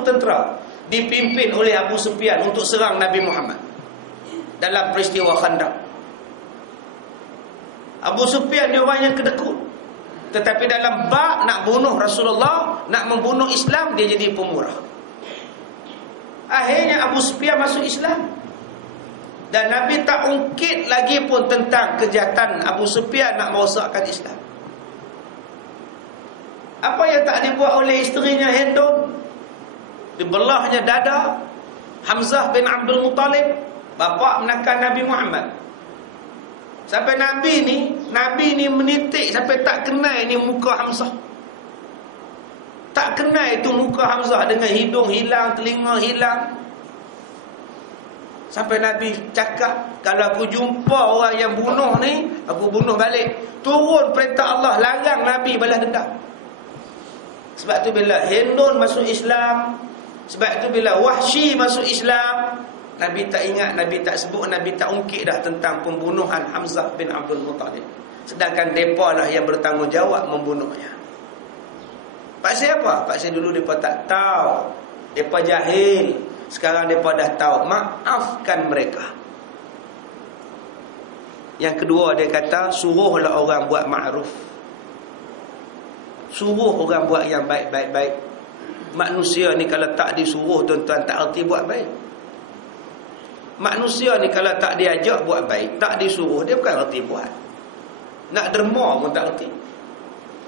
tentera dipimpin oleh Abu Sufyan untuk serang Nabi Muhammad dalam peristiwa Khandaq. Abu Sufyan dia orang yang kedekut. Tetapi dalam bab nak bunuh Rasulullah, nak membunuh Islam, dia jadi pemurah. Akhirnya Abu Sufyan masuk Islam. Dan Nabi tak ungkit lagi pun tentang kejahatan Abu Sufyan nak merosakkan Islam. Apa yang tak dibuat oleh isterinya Hindun? Dibelahnya dada Hamzah bin Abdul Muttalib, bapa menakan Nabi Muhammad. Sampai Nabi ni menitik sampai tak kenal ni muka Hamzah. Tak kenal itu muka Hamzah dengan hidung hilang, telinga hilang. Sampai Nabi cakap, kalau aku jumpa orang yang bunuh ni, aku bunuh balik. Turun perintah Allah, larang Nabi balas dendam. Sebab tu bila Hindun masuk Islam, sebab tu bila Wahsy masuk Islam, Nabi tak ingat, Nabi tak sebut, Nabi tak ungkit dah tentang pembunuhan Hamzah bin Abdul Muttalib. Sedangkan mereka lah yang bertanggungjawab membunuhnya. Pasal apa? Pasal dulu mereka tak tahu. Mereka jahil. Sekarang mereka dah tahu. Maafkan mereka. Yang kedua dia kata, suruhlah orang buat ma'ruf. Suruh orang buat yang baik-baik. Manusia ni kalau tak disuruh, tuan-tuan, tak erti buat baik. Manusia ni kalau tak diajak buat baik, tak disuruh, dia bukan erti buat. Nak derma pun tak erti.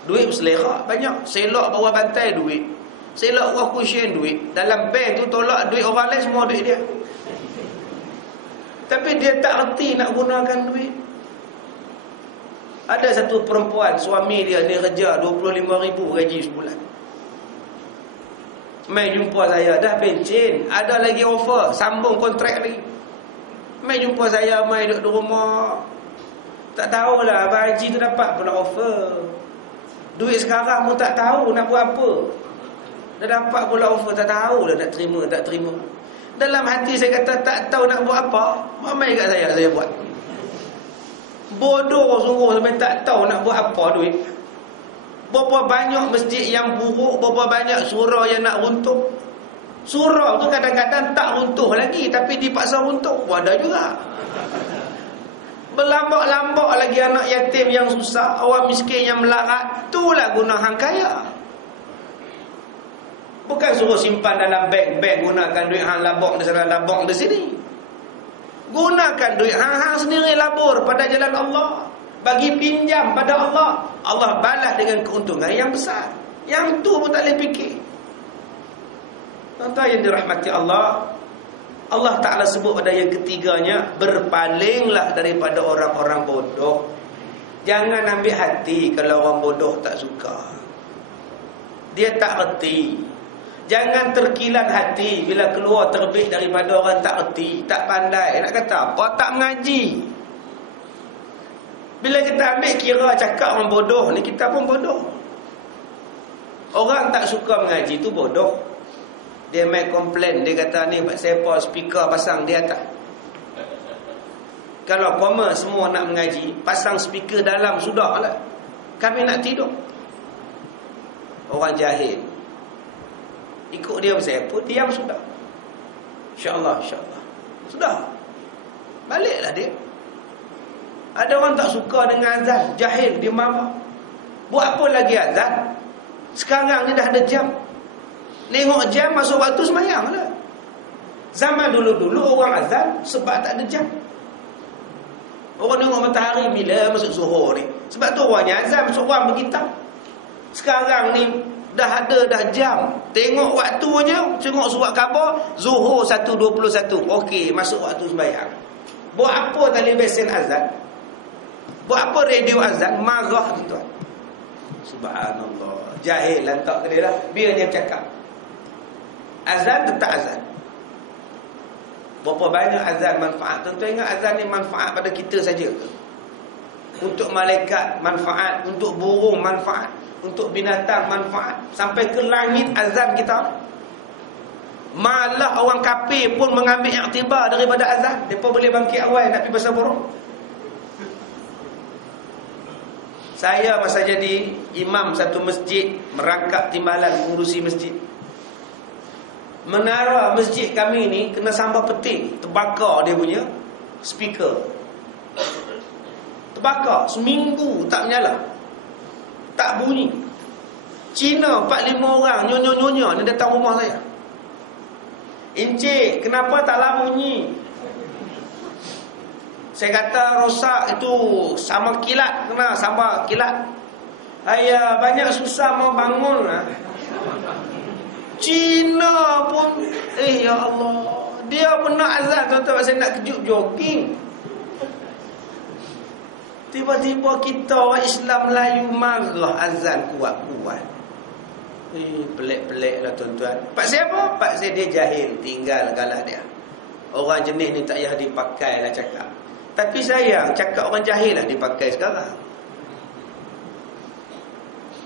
Duit selera banyak, selok bawah bantai duit. Selok orang cushion duit. Dalam bank tu tolak duit orang lain, semua duit dia. Tapi dia tak reti nak gunakan duit. Ada satu perempuan, suami dia kerja 25,000 gaji sebulan. Mai jumpa saya, dah pencen, ada lagi offer, sambung kontrak lagi. Mai jumpa saya, mai duduk di rumah. Tak tahulah Abang Haji tu dapat pula offer. Duit sekarang pun tak tahu nak buat apa. Dah dapat pula offer, tak tahu dah nak terima tak terima. Dalam hati saya kata tak tahu nak buat apa, mamai kat saya buat. Bodoh sungguh sampai tak tahu nak buat apa duit. Berapa banyak masjid yang buruk, berapa banyak surau yang nak runtuh. Surau tu kadang-kadang tak runtuh lagi, tapi dipaksa runtuh. Ada juga. Berlambak-lambak lagi anak yatim yang susah, orang miskin yang melarat. Itulah guna hang kaya. Bukan suruh simpan dalam bank gunakan duit hang labok di sana, labok di sini. Gunakan duit hang sendiri labur pada jalan Allah. Bagi pinjam pada Allah. Allah balas dengan keuntungan yang besar. Yang tu pun tak boleh fikir. Tuan-tuan yang dirahmati Allah, Allah Ta'ala sebut pada yang ketiganya, berpalinglah daripada orang-orang bodoh. Jangan ambil hati kalau orang bodoh tak suka. Dia tak reti. Jangan terkilan hati bila keluar terbit daripada orang tak reti, tak pandai. Nak kata apa? Tak mengaji. Bila kita ambil kira cakap orang bodoh ni, kita pun bodoh. Orang tak suka mengaji tu bodoh. Dia main komplain, dia kata ni siapa speaker pasang di atas. Kalau koma semua nak mengaji, pasang speaker dalam sudahlah. Kami nak tidur. Orang jahil. Ikut dia pasal apa? Diam sudah. InsyaAllah, insyaAllah. Sudah. Baliklah dia. Ada orang tak suka dengan azan, jahil, dia marah. Buat apa lagi azan? Sekarang ni dah ada jam. Tengok jam, masuk waktu sembahyang lah. Zaman dulu-dulu orang azan sebab tak ada jam. Orang tengok matahari bila masuk zuhur ni. Sebab tu orangnya azan, masuk orang berkitab. Sekarang ni dah ada dah jam. Tengok waktu je, tengok surat khabar zuhur 1.21. Okey, masuk waktu sembahyang. Buat apa tali besen azan? Buat apa radio azan? Marah tuan. Subhanallah. Jahil lantak ke dia lah. Biar dia cakap. Azan tetap azan. Berapa banyak azan manfaat. Tuan-tuan ingat azan ni manfaat pada kita saja ke? Untuk malaikat manfaat, untuk burung manfaat, untuk binatang manfaat, sampai ke langit azan kita. Malah orang kafir pun mengambil iktibar daripada azan. Mereka boleh bangkit awal nak pergi pasal burung. Saya masa jadi imam satu masjid, merangkap timbalan mengurusi masjid. Menara masjid kami ni kena sambal peting, terbakar dia punya speaker. Terbakar seminggu tak menyala. Tak bunyi. Cina 4-5 orang nyonya-nyonya ni datang rumah saya. Encik, kenapa tak lama bunyi? Saya kata rosak itu sama kilat, kena sama kilat. Ayah banyak susah mau bangun lah. Cina pun ya Allah, dia pun nak azan tuan-tuan, saya nak kejut jogging. Tiba-tiba kita orang Islam Melayu marah azan kuat-kuat. Pelik-pelik lah tuan-tuan. Pak siapa? Pak saya dia jahil, tinggal galah dia. Orang jenis ni tak payah dipakai lah cakap. Tapi sayang, cakap orang jahil lah dipakai sekarang.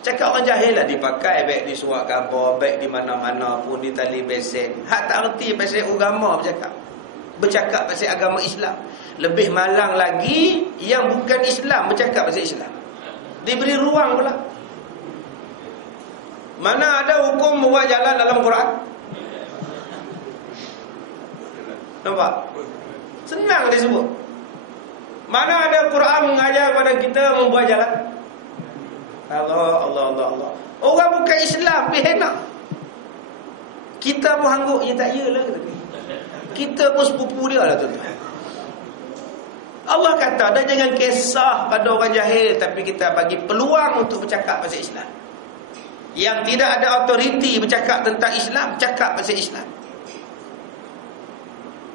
Cakap orang jahil lah dipakai, baik di surat khabar, baik di mana-mana pun, di tali besen. Hak tak erti pasal agama bercakap pasal agama Islam. Lebih malang lagi yang bukan Islam bercakap pasal Islam. Diberi ruang pula. Mana ada hukum buat jalan dalam Quran? Nampak? Senang disebut. Mana ada Quran mengajar kepada kita membuat jalan? Allah. Orang bukan Islam pergi hendak. Kita pun hangguk, ya tak yalah. Kita pun sepupu dia lah tuan-tuan. Allah kata, dah jangan kisah pada orang jahil, tapi kita bagi peluang untuk bercakap pasal Islam. Yang tidak ada autoriti bercakap tentang Islam, cakap pasal Islam.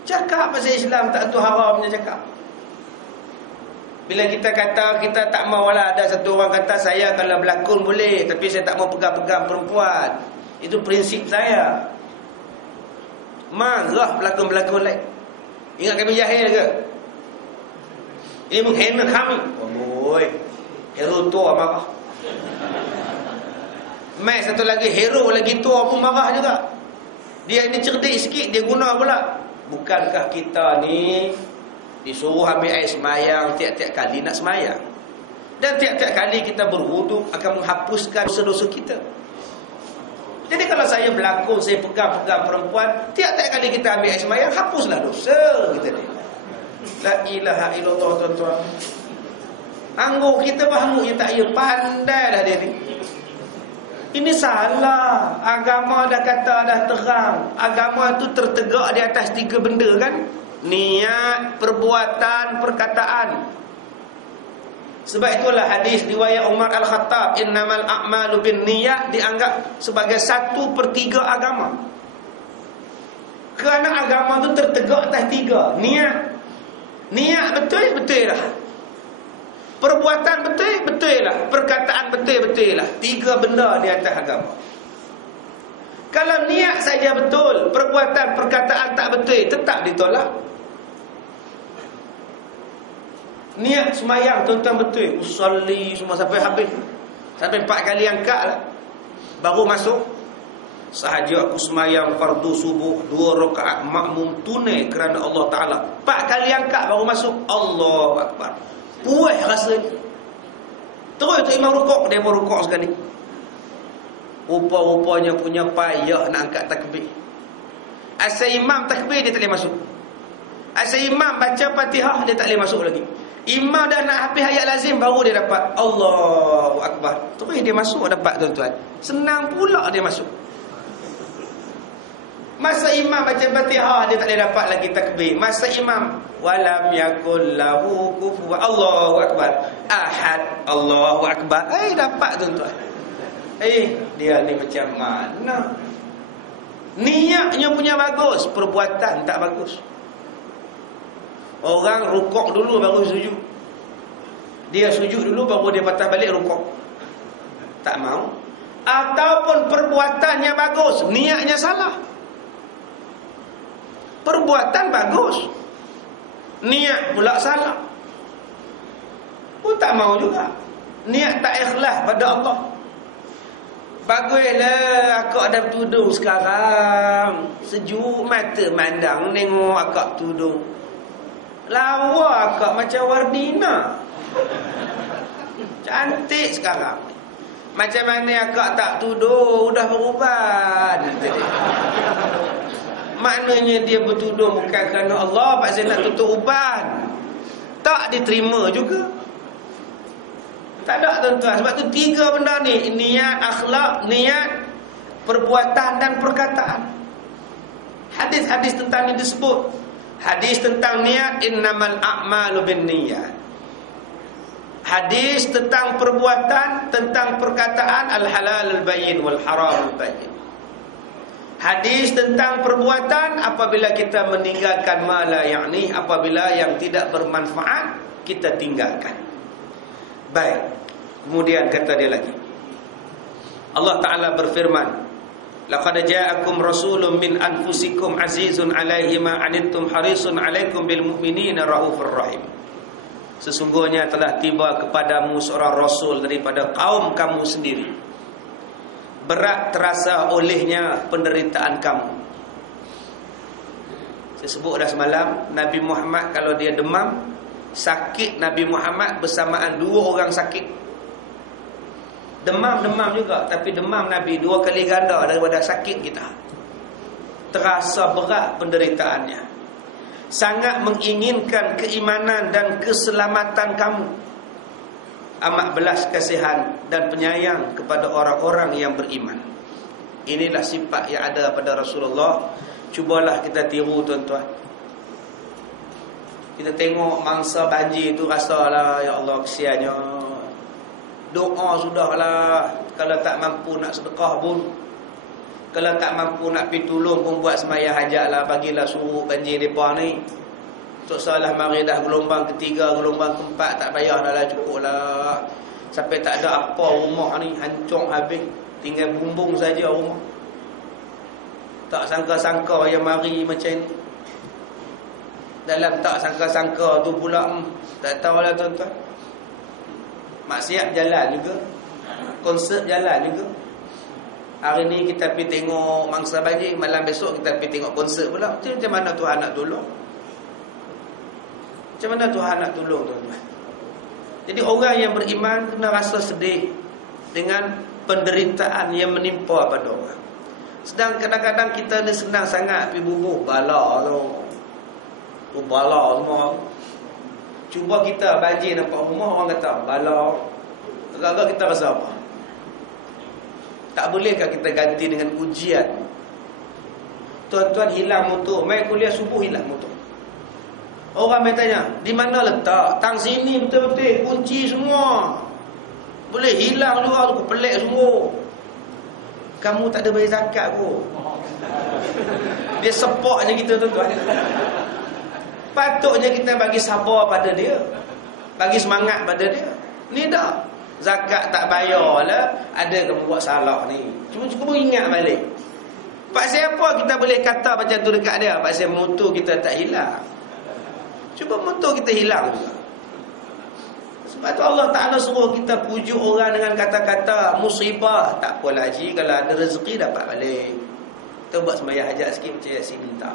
Cakap pasal Islam, tak tu haramnya cakap. Bila kita kata kita tak maulah, ada satu orang kata saya kalau berlakon boleh, tapi saya tak mau pegang-pegang perempuan. Itu prinsip saya. Marah pelakon-pelakon lain. Ingat kami jahil ke? Ini menghina kami. Oh boy, hero tua marah. Mai satu lagi hero lagi tua pun marah juga. Dia ini cerdik sikit, dia guna pula. Bukankah kita ni disuruh ambil air semayang tiap-tiap kali nak semayang? Dan tiap-tiap kali kita berwuduk akan menghapuskan dosa-dosa kita. Jadi kalau saya berlakon, saya pegang-pegang perempuan, tiap-tiap kali kita ambil air semayang, hapuslah dosa kita ni. La ilaha illallah, tuan-tuan. Anggur kita bahamu je tak ya, pandai dah dia ni. Ini salah. Agama dah kata dah terang. Agama tu tertegak di atas 3 benda kan? Niat, perbuatan, perkataan. Sebab itulah hadis riwayat Umar Al-Khattab, innamal a'malu bin niyat, dianggap sebagai 1/3 agama. Kerana agama tu tertegak atas 3. Niat betul lah. Perbuatan betul lah. Perkataan betul lah. 3 benda di atas agama. Kalau niat saja betul, perbuatan, perkataan tak betul, tetap ditolak. Niat semayang tuan-tuan betul, usalli semua sampai habis, sampai 4 kali angkat lah, baru masuk. Sahaja aku semayang fardu subuh 2 rakaat makmum tunai kerana Allah Ta'ala, 4 kali angkat baru masuk. Allahu Akbar. Puas rasanya. Terus tu imam rukuk, dia pun rukuk sekali. Rupa-rupanya punya payah nak angkat takbir. Asal imam takbir dia tak boleh masuk. Asal imam baca Fatihah dia tak boleh masuk lagi. Imam dah nak habis ayat lazim baru dia dapat Allahu Akbar. Terus dia masuk dapat tuan-tuan. Senang pula dia masuk. Masa imam baca Fatihah dia tak boleh dapat lagi takbir. Masa imam walam yakul lahu kufuwan Allahu Akbar ahad Allahu Akbar, dapat tuan-tuan. Dia ni macam mana? Niatnya punya bagus, perbuatan tak bagus. Orang rukuk dulu baru sujud. Dia sujud dulu baru dia patah balik rukuk. Tak mau. Ataupun perbuatannya bagus, niatnya salah. Perbuatan bagus, niat pula salah. Pun tak mau juga. Niat tak ikhlas pada Allah. Baguslah akak ada tudung sekarang. Sejuk mata mandang tengok akak tudung. Lawa akak macam Wardina. Cantik sekarang. Macam mana akak tak tudung, dah berubah. Maknanya dia bertudung bukan kerana Allah, pasal nak tutup uban. Tak diterima juga. Tak ada tuan-tuan. Sebab tu 3 benda ni, niat, akhlak, niat, perbuatan dan perkataan. Hadis-hadis tentang ni disebut. Hadis tentang niat, innamal a'malu bin niyat. Hadis tentang perbuatan, tentang perkataan, al-halal al-bayyin wal haram al-bayyin. Hadis tentang perbuatan, apabila kita meninggalkan ma la ya'ni, apabila yang tidak bermanfaat kita tinggalkan. Baik. Kemudian kata dia lagi, Allah Ta'ala berfirman, laqad ja'akum rasulun min anfusikum azizun 'alaihi ma 'anittum harisun 'alaikum bil mu'minina raufur rahim. Sesungguhnya telah tiba kepadamu seorang rasul daripada kaum kamu sendiri, berat terasa olehnya penderitaan kamu. Saya sebut dah semalam, Nabi Muhammad kalau dia demam, sakit Nabi Muhammad bersamaan 2 orang sakit. Demam juga, tapi demam Nabi 2 kali ganda daripada sakit kita. Terasa berat penderitaannya. Sangat menginginkan keimanan dan keselamatan kamu. Amat belas kasihan dan penyayang kepada orang-orang yang beriman. Inilah sifat yang ada pada Rasulullah. Cubalah kita tiru tuan-tuan. Kita tengok mangsa banjir tu, rasalah ya Allah kesiannya. Doa sudahlah, Kalau tak mampu nak sedekah pun, kalau tak mampu nak pergi tolong pun buat sembahyang hajat lah. Bagilah suruh banjir mereka ni. Tok salah mari dah gelombang ketiga, gelombang keempat, tak payah dah lah, cukup lah. Sampai tak ada apa rumah ni, hancur habis. Tinggal bumbung saja rumah. Tak sangka-sangka yang mari macam ni. Dalam tak sangka-sangka tu pula, tak tahulah tuan-tuan. Maksiat jalan juga, konsert jalan juga. Hari ni kita pergi tengok mangsa banjir, malam besok kita pergi tengok konsert pula. Macam mana Tuhan nak tolong? Macam mana Tuhan nak tolong, tuan-tuan? Jadi orang yang beriman kena rasa sedih dengan penderitaan yang menimpa pada orang. Sedang kadang-kadang kita ni senang sangat pergi bubuh bala tu. Bala semua. Cuba kita banjir nampak rumah, orang kata bala. Agak-agak kita rasa apa? Tak bolehkah kita ganti dengan ujian? Tuan-tuan hilang motor, mai kuliah subuh hilang motor. Orang mai tanya, di mana letak? Tang sini betul-betul, kunci semua. Boleh hilang juga tu, pelik semua. Kamu tak ada bayar zakat pun. Dia support je kita, tuan-tuan. Patutnya kita bagi sabar pada dia, bagi semangat pada dia. Ni dah zakat tak bayar lah, ada kamu buat salah ni. Cuma ingat balik. Pasal apa kita boleh kata macam tu dekat dia? Pasal motor kita tak hilang. Cuba motor kita hilang juga. Sebab tu Allah Ta'ala suruh kita pujuk orang dengan kata-kata musibah. Tak apalah haji, kalau ada rezeki dapat balik. Kita buat sembahyang hajat sikit macam Yasin minta.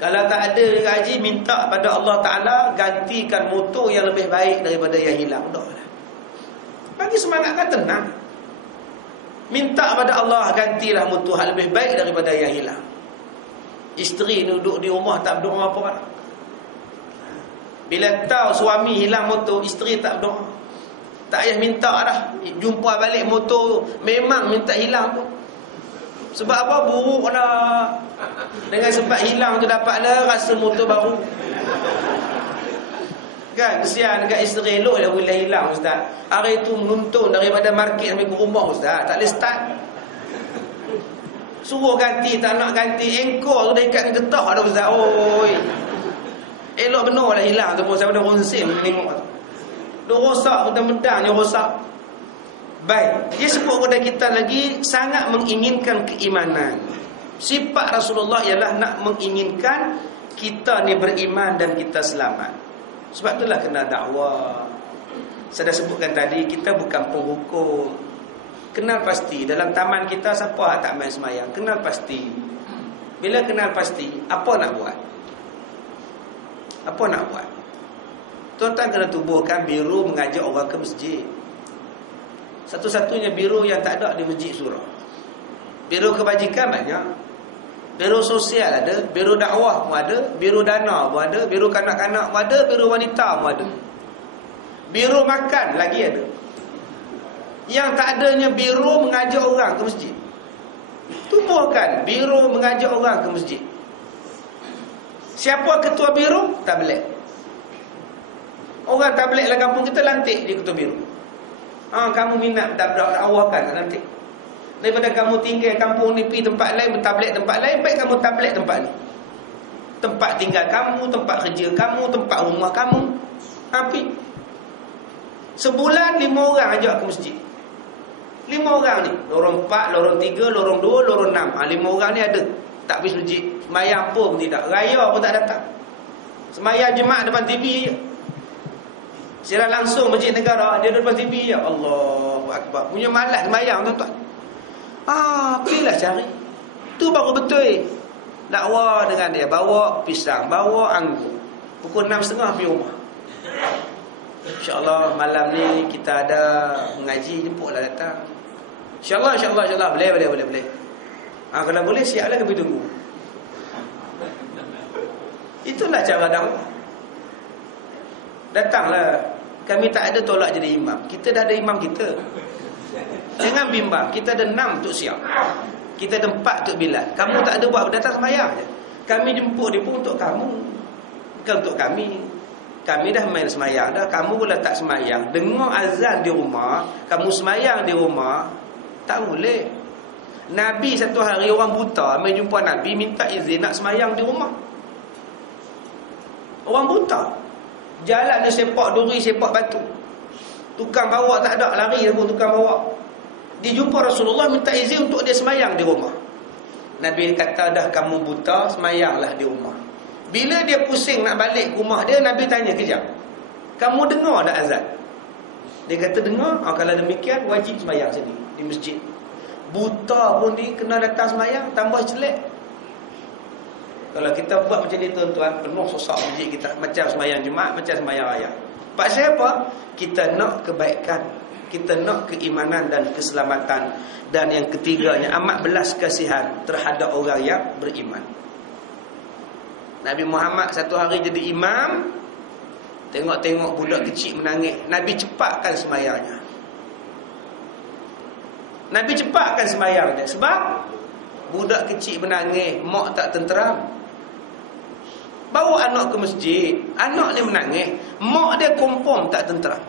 Kalau tak ada haji, minta pada Allah Ta'ala gantikan motor yang lebih baik daripada yang hilang. Dah lah. Bagi semangat kan tenang. Minta pada Allah gantilah motor yang lebih baik daripada yang hilang. Isteri duduk di rumah tak berdoa apa-apa. Bila tahu suami hilang motor, isteri tak berdoa. Tak payah minta dah. Jumpa balik motor, memang minta hilang pun. Sebab apa? Buruk dah. Dengan sebab hilang tu dapat dah rasa motor baru. Kan, kesian dekat isteri, elok lah bila hilang, ustaz. Hari tu menuntun daripada market sampai ke rumah, ustaz. Tak boleh start. Suruh ganti, tak nak ganti. Engkor tu dah ikat getah dah, ustaz. Oi. Elok benar lah hilang tu pun. Saya pada ronsin tengok tu. Dia rosak, medang-medang dia rosak. Baik, dia sebut kepada kita lagi sangat menginginkan keimanan. Sifat Rasulullah ialah nak menginginkan kita ni beriman dan kita selamat. Sebab itulah kena dakwah. Saya dah sebutkan tadi, kita bukan penghukum. Kenal pasti dalam taman kita siapa tak main semayang. Kenal pasti. Bila kenal pasti, apa nak buat? Apa nak buat? Tuan-tuan kena tubuhkan biro mengajak orang ke masjid. Satu-satunya biro yang tak ada di Masjid Surau. Biro kebajikan banyak. Biro sosial ada, biro dakwah pun ada, biro dana pun ada, biro kanak-kanak pun ada, biro wanita pun ada. Biro makan lagi ada. Yang tak adanya biro mengajak orang ke masjid. Tubuhkan biro mengajak orang ke masjid. Siapa ketua biro? Tabligh. Orang tabligh lah kampung kita, lantik dia ketua biro. Kamu minat dakwahkan nanti. Daripada kamu tinggal kampung ni pergi tempat lain, bertabligh tempat lain, baik kamu tabligh tempat ni. Tempat tinggal kamu, tempat kerja kamu, tempat rumah kamu. Api. Sebulan 5 orang ajak ke masjid. 5 orang ni, lorong 4, lorong 3, lorong 2, lorong 6. 5 orang ni ada tak pergi masjid. Semayang pun tidak, raya pun tak datang. Semayang jemaah depan TV je. Siaran langsung Masjid Negara, dia depan TV je. Allahu Akbar. Punya malas semayang, tuan-tuan. Pergilah cari. Tu baru betul. Dakwah dengan dia, bawa pisang, bawa anggur. Pukul 6.30 pergi rumah. InsyaAllah malam ni kita ada mengaji, jemputlah datang. InsyaAllah boleh. Kalau boleh siaplah kami tunggu. Itulah cara dakwah. Datanglah. Kami tak ada tolak jadi imam. Kita dah ada imam kita. Jangan bimbang. Kita ada 6 untuk siap. Kita ada 4 untuk bilal. Kamu tak ada buat, datang semayang je. Kami jemput dia pun untuk kamu, bukan untuk kami. kami dah main semayang dah, kamu pula tak semayang. Dengar azan di rumah, kamu semayang di rumah, tak boleh. Nabi satu hari orang buta main jumpa Nabi, minta izin nak semayang di rumah. Orang buta, jalan dia sepak duri, sepak batu, tukang bawa tak ada, lari pun tukang bawa. Dia jumpa Rasulullah, minta izin untuk dia semayang di rumah. Nabi kata, dah kamu buta, semayanglah di rumah. Bila dia pusing nak balik ke rumah dia, Nabi tanya kejap, kamu dengar tak azan? Dia kata dengar. Kalau demikian wajib semayang sini di masjid. Buta pun ni kena datang semayang, tambah jelek. Kalau kita buat macam ni tuan-tuan, penuh sosak masjid kita, macam semayang Jumaat, macam semayang raya. Pasal apa? Kita nak kebaikan, kita nak keimanan dan keselamatan. Dan yang ketiganya, amat belas kasihan terhadap orang yang beriman. Nabi Muhammad satu hari jadi imam, tengok-tengok budak kecil menangis, Nabi cepatkan semayangnya. Nabi cepatkan semayangnya. Sebab budak kecil menangis, mak tak tenteram. Bawa anak ke masjid, anak ni menangis, mak dia confirm tak tenteram.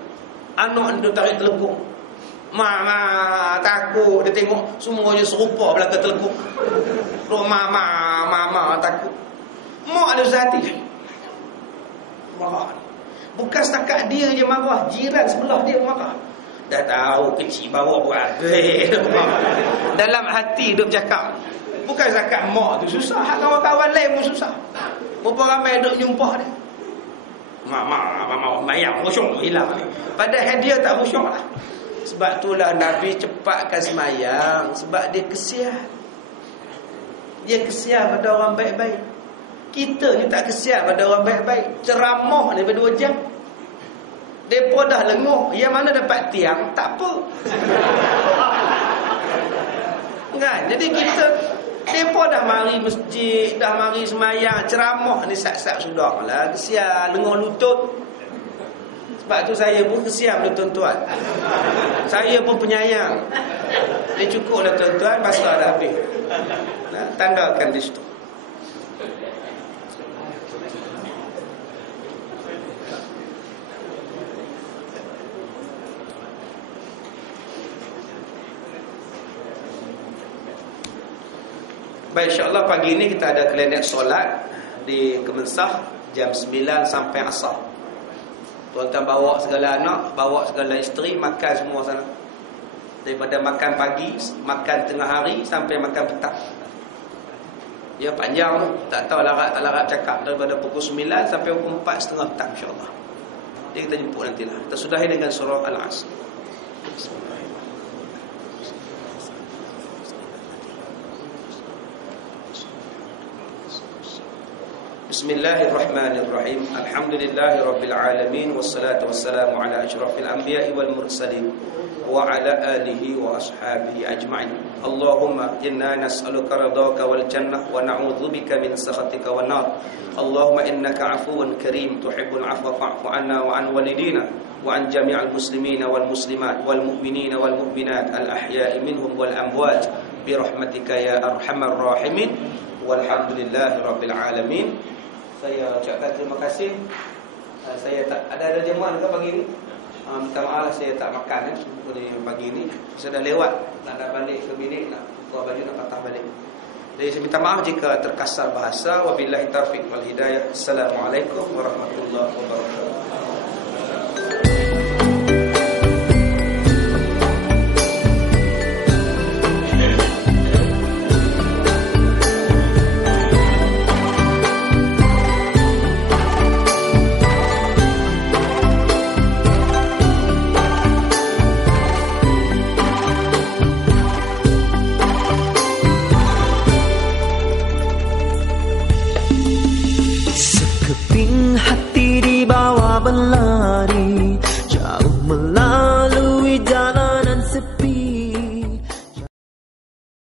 Anak dia tarik telekung, mama takut. Dia tengok semuanya serupa belakang telekung. Mama takut. Mak dia sehati marah. Bukan setakat dia je marah, jiran sebelah dia marah. Dah tahu kecil bawa buat dalam hati duk cakap. Bukan zakat mak tu susah, kawan-kawan lain pun susah. Berapa ramai duk jumpa dia, Mama mayang khusyuk hilang. Padahal dia tak khusyuk lah. Sebab itulah Nabi cepatkan semayang, sebab dia kesian. Dia kesian pada orang baik-baik. Kita ni tak kesian pada orang baik-baik. Ceramah daripada 2 jam, mereka dah lenguh. Yang mana dapat tiang, tak apa kan? Jadi kita, mereka dah mari masjid, dah mari semayang, ceramah ni sat-sat sudah lah. Kesian, lenguh lutut. Sebab tu saya pun kesian pada tuan-tuan. Saya pun penyayang. Dia cukup lah tuan-tuan, basah dah habis. Nah, tandakan di situ. Baik, insyaAllah pagi ni kita ada klinik solat di Kemensah jam 9 sampai asar. Tuan-tuan bawa segala anak, bawa segala isteri, makan semua sana. Daripada makan pagi, makan tengah hari sampai makan petang. Dia panjang, tak tahu larat tak larat cakap. Daripada pukul 9 sampai pukul 4.30 petang, insyaAllah. Jadi kita jemput nantilah. Kita sudahi dengan surah Al-Asr. Bismillahirrahmanirrahim. Alhamdulillahirabbil alamin wassalatu wassalamu ala asyrafil anbiya'i wal mursalin wa ala alihi wa ashabihi ajma'in. Allahumma inna nas'aluka ridhaka wal jannah wa na'udzubika min sakhatika wan nar. Allahumma innaka 'afuwun karim tuhibbul 'afwa fa'fu 'anna wa 'an walidina wa 'an jami'il muslimina wal muslimat wal mu'minina wal mu'minat al ahya'i minhum wal amwat bi rahmatika ya arhamar rahimin. Walhamdulillahirabbil alamin. Saya ucapkan terima kasih. Saya tak ada jamuan ke pagi ni? Minta maaf lah saya tak makan pagi ni. Saya dah lewat, nak balik ke bilik, nak buat baju, nak patah balik. Jadi saya minta maaf jika terkasar bahasa. Wabillahi taufiq wal hidayah. Assalamualaikum warahmatullahi wabarakatuh. Berlari jauh melari.